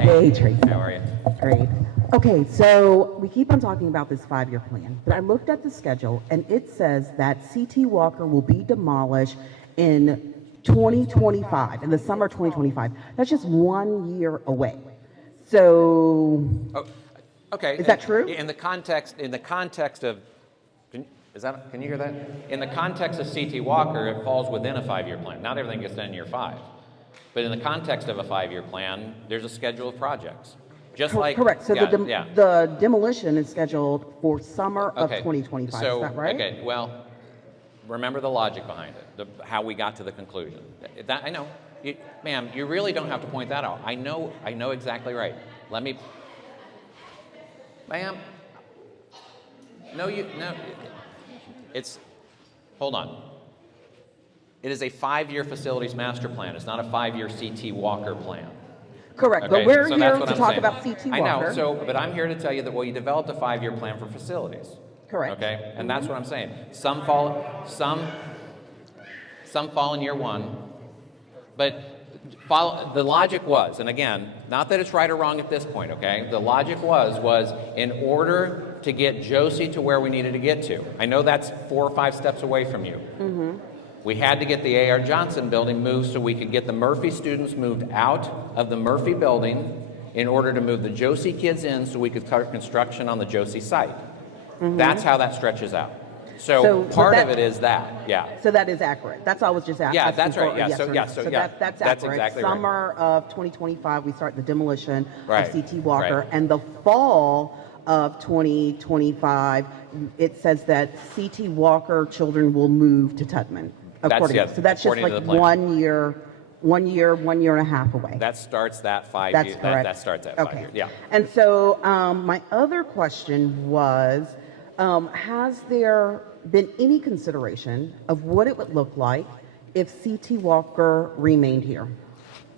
Hey, Tracy. How are you? Great. Okay, so we keep on talking about this 5-year plan, but I looked at the schedule and it says that CT Walker will be demolished in 2025, in the summer of 2025. That's just 1 year away. So, Oh, okay. Is that true? In the context of, can you hear that? In the context of CT Walker, it falls within a 5-year plan. Not everything gets done in year 5. But in the context of a 5-year plan, there's a schedule of projects. Just like correct. So yeah, the demolition is scheduled for summer of 2025. So, Is that right? okay, well, remember the logic behind it, how we got to the conclusion. That, I know. Ma'am, you really don't have to point that out. I know exactly right. Let me, ma'am, no, it's, hold on. It is a 5-year facilities master plan. It's not a 5-year CT Walker plan. Correct. Okay, But we're so here that's what to I'm talk saying. about CT Walker. I know, but I'm here to tell you that, well, you developed a 5-year plan for facilities. Correct. Okay, and that's what I'm saying. Some fall in year 1, but The logic was, and again, not that it's right or wrong at this point, okay? The logic was in order to get Josie to where we needed to get to. I know that's 4 or 5 steps away from you. We had to get the A.R. Johnson building moved so we could get the Murphy students moved out of the Murphy building in order to move the Josie kids in so we could start construction on the Josie site. That's how that stretches out. So part of it is that, yeah. So that is accurate. That's all I was just asking. Yeah, that's right. Yeah, Yes so or yeah, no. so So yeah, that's that's accurate. exactly right. Summer of 2025, we start the demolition Right, of CT Walker, right. and the fall of 2025, it says that CT Walker children will move to Tutman. Yeah, So that's just according to like the plan. 1 year and a half away. That starts that 5 That's years. correct. That starts at 5 years. Yeah. And so my other question was, has there been any consideration of what it would look like if CT Walker remained here?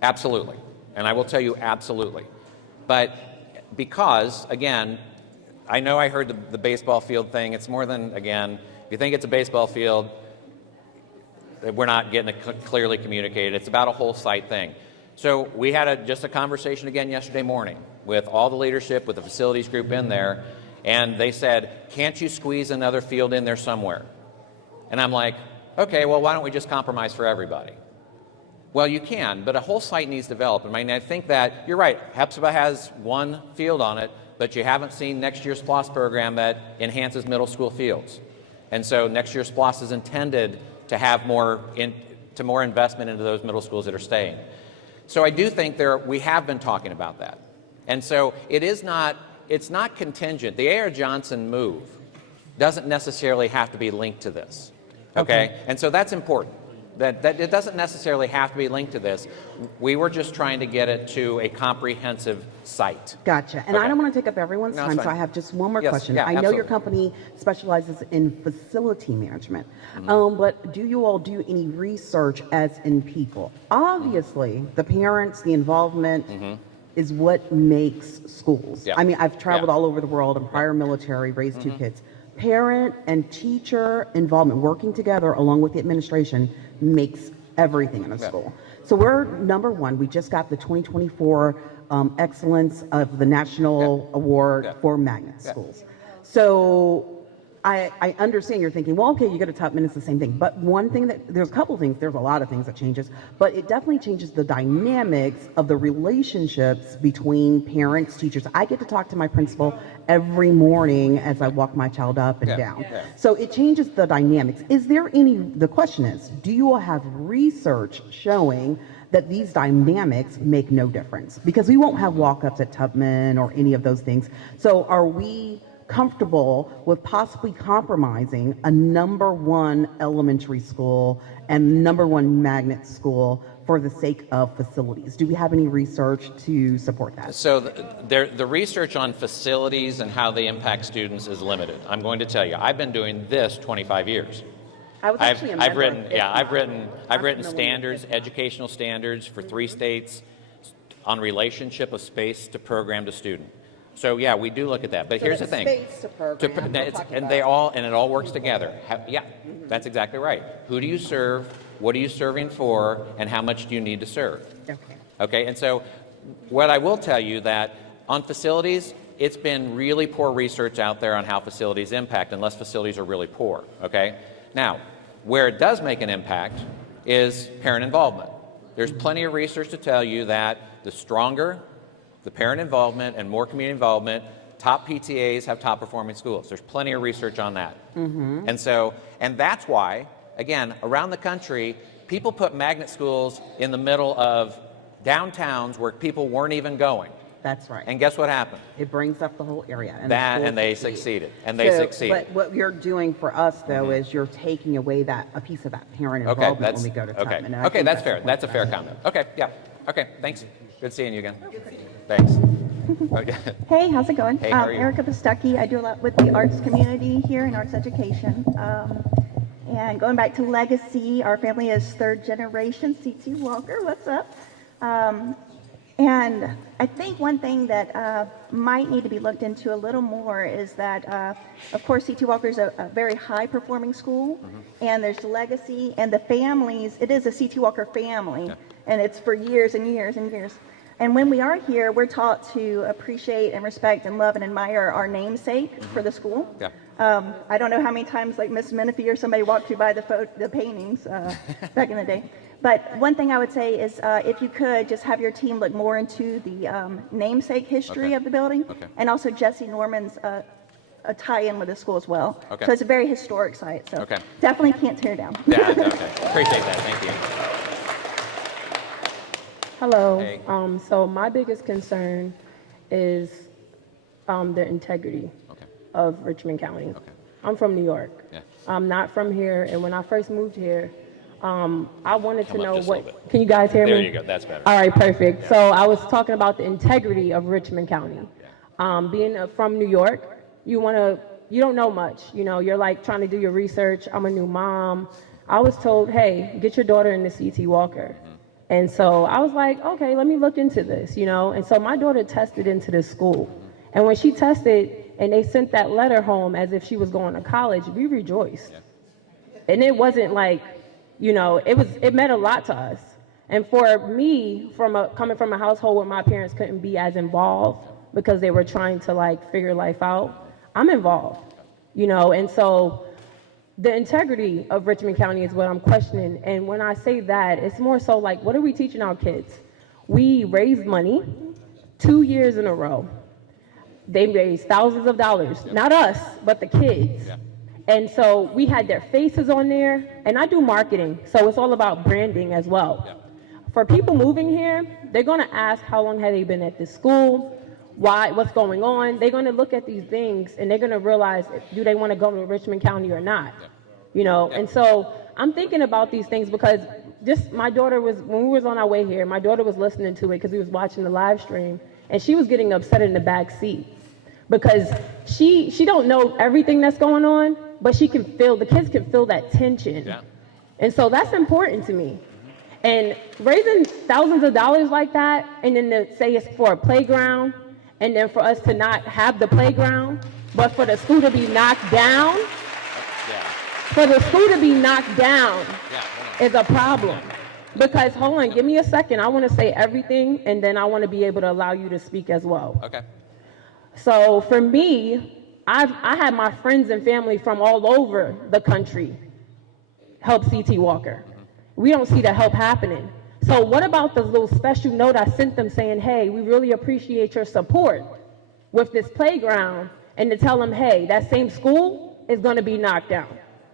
Absolutely. And I will tell you absolutely. But because, again, I know I heard the baseball field thing. It's more than, again, if you think it's a baseball field, we're not getting it clearly communicated. It's about a whole site thing. So we had just a conversation again yesterday morning with all the leadership, with the facilities group in there, and they said, can't you squeeze another field in there somewhere? And I'm like, okay, well, why don't we just compromise for everybody? Well, you can, but a whole site needs development. I mean, I think that, you're right, Hepzibah has one field on it, but you haven't seen next year's SPLOST program that enhances middle school fields. And so next year's SPLOST is intended to have more investment into those middle schools that are staying. So I do think we have been talking about that. And so it's not contingent. The A.R. Johnson move doesn't necessarily have to be linked to this. Okay? And so that's important. That it doesn't necessarily have to be linked to this. We were just trying to get it to a comprehensive site. Gotcha. And Okay. I don't want to take up everyone's No, it's time, so fine. I have just one more Yes, question. yeah, I know your absolutely. company specializes in facility management, but do you all do any research as in people? Obviously, the parents, the involvement is what makes schools. Yeah. I mean, I've traveled Yeah. all over the world. I'm prior military, raised 2 kids. Parent and teacher involvement, working together along with the administration, makes everything in a school. So we're number one. We just got the 2024 Excellence of the National Award for magnet schools. So I understand you're thinking, well, okay, you go to Tubman, it's the same thing. But one thing there's a couple things, there's a lot of things that changes, but it definitely changes the dynamics of the relationships between parents, teachers. I get to talk to my principal every morning as I walk my child up and down. Yeah. So it changes the dynamics. The question is, do you all have research showing that these dynamics make no difference? Because we won't have walk-ups at Tubman or any of those things. So are we comfortable with possibly compromising a #1 elementary school and #1 magnet school for the sake of facilities? Do we have any research to support that? So the research on facilities and how they impact students is limited. I'm going to tell you, I've been doing this 25 years. I was actually a member. I've written standards, educational standards for 3 states on relationship of space to program to student. So yeah, we do look at that. But here's the thing. Space to program. And it all works together. That's exactly right. Who do you serve? What are you serving for? And how much do you need to serve? Okay. And so what I will tell you that on facilities, it's been really poor research out there on how facilities impact unless facilities are really poor. Okay. Now, where it does make an impact is parent involvement. There's plenty of research to tell you that the stronger the parent involvement and more community involvement, top PTAs have top performing schools. There's plenty of research on that. And that's why, again, around the country, people put magnet schools in the middle of downtowns where people weren't even going. That's right. And guess what happened? It brings up the whole area. And They succeeded. And they succeeded. But what you're doing for us, though, is you're taking away a piece of that parent involvement when we go to Tubman. And I Okay, think that's fair. That's a fair comment. Okay, yeah. Okay, thanks. Good seeing you again. Thanks. Okay. Hey, how's it going? Hey, how are you? Erica Pastucky. I do a lot with the arts community here in arts education. And going back to legacy, our family is 3rd generation CT Walker. What's up? And I think one thing that might need to be looked into a little more is that, of course, CT Walker is a very high-performing school, and there's legacy, and the families, it is a CT Walker family. and it's for years and years and years. And when we are here, we're taught to appreciate and respect and love and admire our namesake for the school. Yeah. I don't know how many times like Miss Menifee or somebody walked you by the paintings back in the day. But one thing I would say is if you could just have your team look more into the namesake history of the building, and also Jesse Norman's a tie-in with the school as well. Okay. So it's a very historic site. So definitely can't tear down. Yeah, okay. Appreciate that. Thank you. Hello. Hey. So my biggest concern is the integrity of Richmond County. I'm from New York. Yeah. I'm not from here, and when I first moved here, I wanted to Come up know just a little bit. Can you guys hear me? There you go. That's better. All right, perfect. So I was talking about the integrity of Richmond County. Being from New York, you don't know much. You know, you're like trying to do your research. I'm a new mom. I was told, hey, get your daughter into CT Walker. And so I was like, okay, let me look into this, you know. And so my daughter tested into this school. And when she tested and they sent that letter home as if she was going to college, we rejoiced. And it wasn't like, you know, it meant a lot to us. And for me, coming from a household where my parents couldn't be as involved because they were trying to like figure life out, I'm involved, you know. And so the integrity of Richmond County is what I'm questioning. And when I say that, it's more so like, what are we teaching our kids? We raised money 2 years in a row. They raised thousands of dollars, not us, but the kids. And so we had their faces on there, and I do marketing, so it's all about branding as well. For people moving here, they're gonna ask how long have they been at this school, what's going on. They're gonna look at these things and they're gonna realize, do they wanna go to Richmond County or not? You know, and so I'm thinking about these things because just my daughter when we was on our way here, my daughter was listening to it because we was watching the live stream, and she was getting upset in the back seat because she don't know everything that's going on, but the kids can feel that tension. Yeah. And so that's important to me. And raising thousands of dollars like that, and then to say it's for a playground, and then for us to not have the playground, but for the school to be knocked down, for the school to be knocked down is a problem. Because, hold on, give me a second. I want to say everything, and then I want to be able to allow you to speak as well. Okay. So for me, I had my friends and family from all over the country help CT Walker. We don't see the help happening. So what about the little special note I sent them saying, hey, we really appreciate your support with this playground, and to tell them, hey, that same school is going to be knocked down.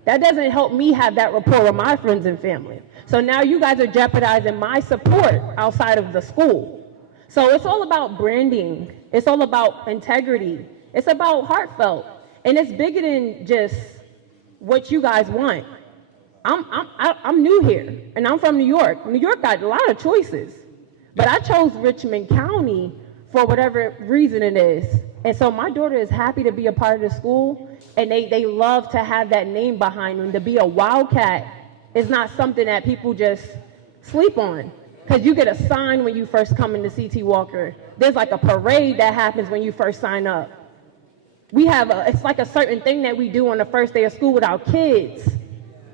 That doesn't help me have that rapport with my friends and family. So now you guys are jeopardizing my support outside of the school. So it's all about branding. It's all about integrity. It's about heartfelt. And it's bigger than just what you guys want. I'm new here, and I'm from New York. New York got a lot of choices, but I chose Richmond County for whatever reason it is. And so my daughter is happy to be a part of the school, and they love to have that name behind them. To be a Wildcat is not something that people just sleep on, because you get a sign when you first come into CT Walker. There's like a parade that happens when you first sign up. It's like a certain thing that we do on the first day of school with our kids.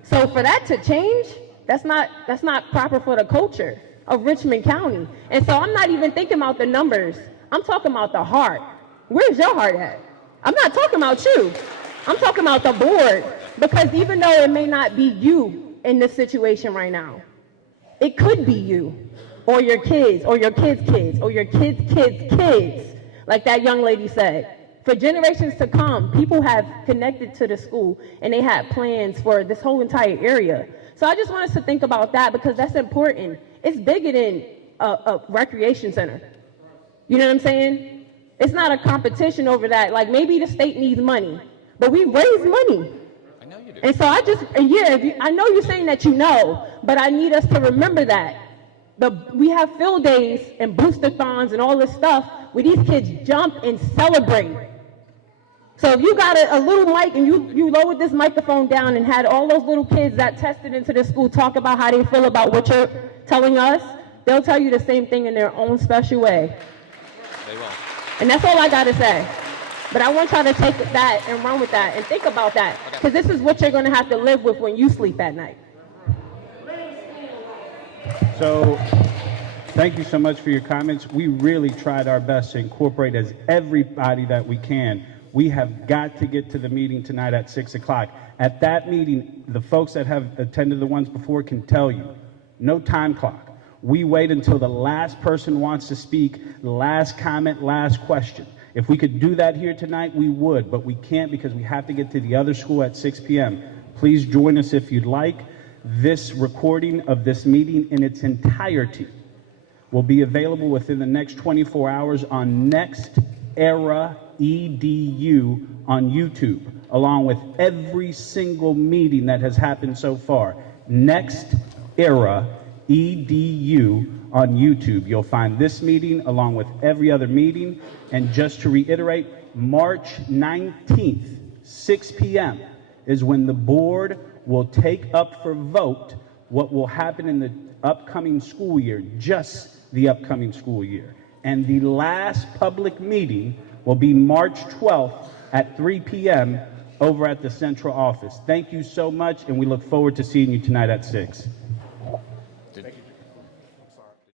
So for that to change, that's not proper for the culture of Richmond County. And so I'm not even thinking about the numbers. I'm talking about the heart. Where's your heart at? I'm not talking about you. I'm talking about the board. Because even though it may not be you in this situation right now, it could be you, or your kids, or your kids' kids, or your kids' kids' kids, like that young lady said. For generations to come, people have connected to the school, and they had plans for this whole entire area. So I just want us to think about that, because that's important. It's bigger than a recreation center. You know what I'm saying? It's not a competition over that. Like, maybe the state needs money, but we raise money. I know you do. And so I know you're saying that you know, but I need us to remember that. We have field days and booster-thons and all this stuff where these kids jump and celebrate. So if you got a little mic and you lowered this microphone down and had all those little kids that tested into the school talk about how they feel about what you're telling us, they'll tell you the same thing in their own special way. They will. And that's all I got to say. But I want y'all to take that and run with that and think about that, because this is what you're going to have to live with when you sleep at night. So Thank you so much for your comments. We really tried our best to incorporate as everybody that we can. We have got to get to the meeting tonight at 6 o'clock. At that meeting, the folks that have attended the ones before can tell you, no time clock. We wait until the last person wants to speak, last comment, last question. If we could do that here tonight, we would, but we can't because we have to get to the other school at 6 p.m. Please join us if you'd like. This recording of this meeting in its entirety will be available within the next 24 hours on Next Era EDU on YouTube, along with every single meeting that has happened so far. Next Era EDU on YouTube. You'll find this meeting along with every other meeting. And just to reiterate, March 19th, 6 p.m. is when the board will take up for vote what will happen in the upcoming school year, just the upcoming school year. And the last public meeting will be March 12th at 3 p.m. over at the central office. Thank you so much, and we look forward to seeing you tonight at 6.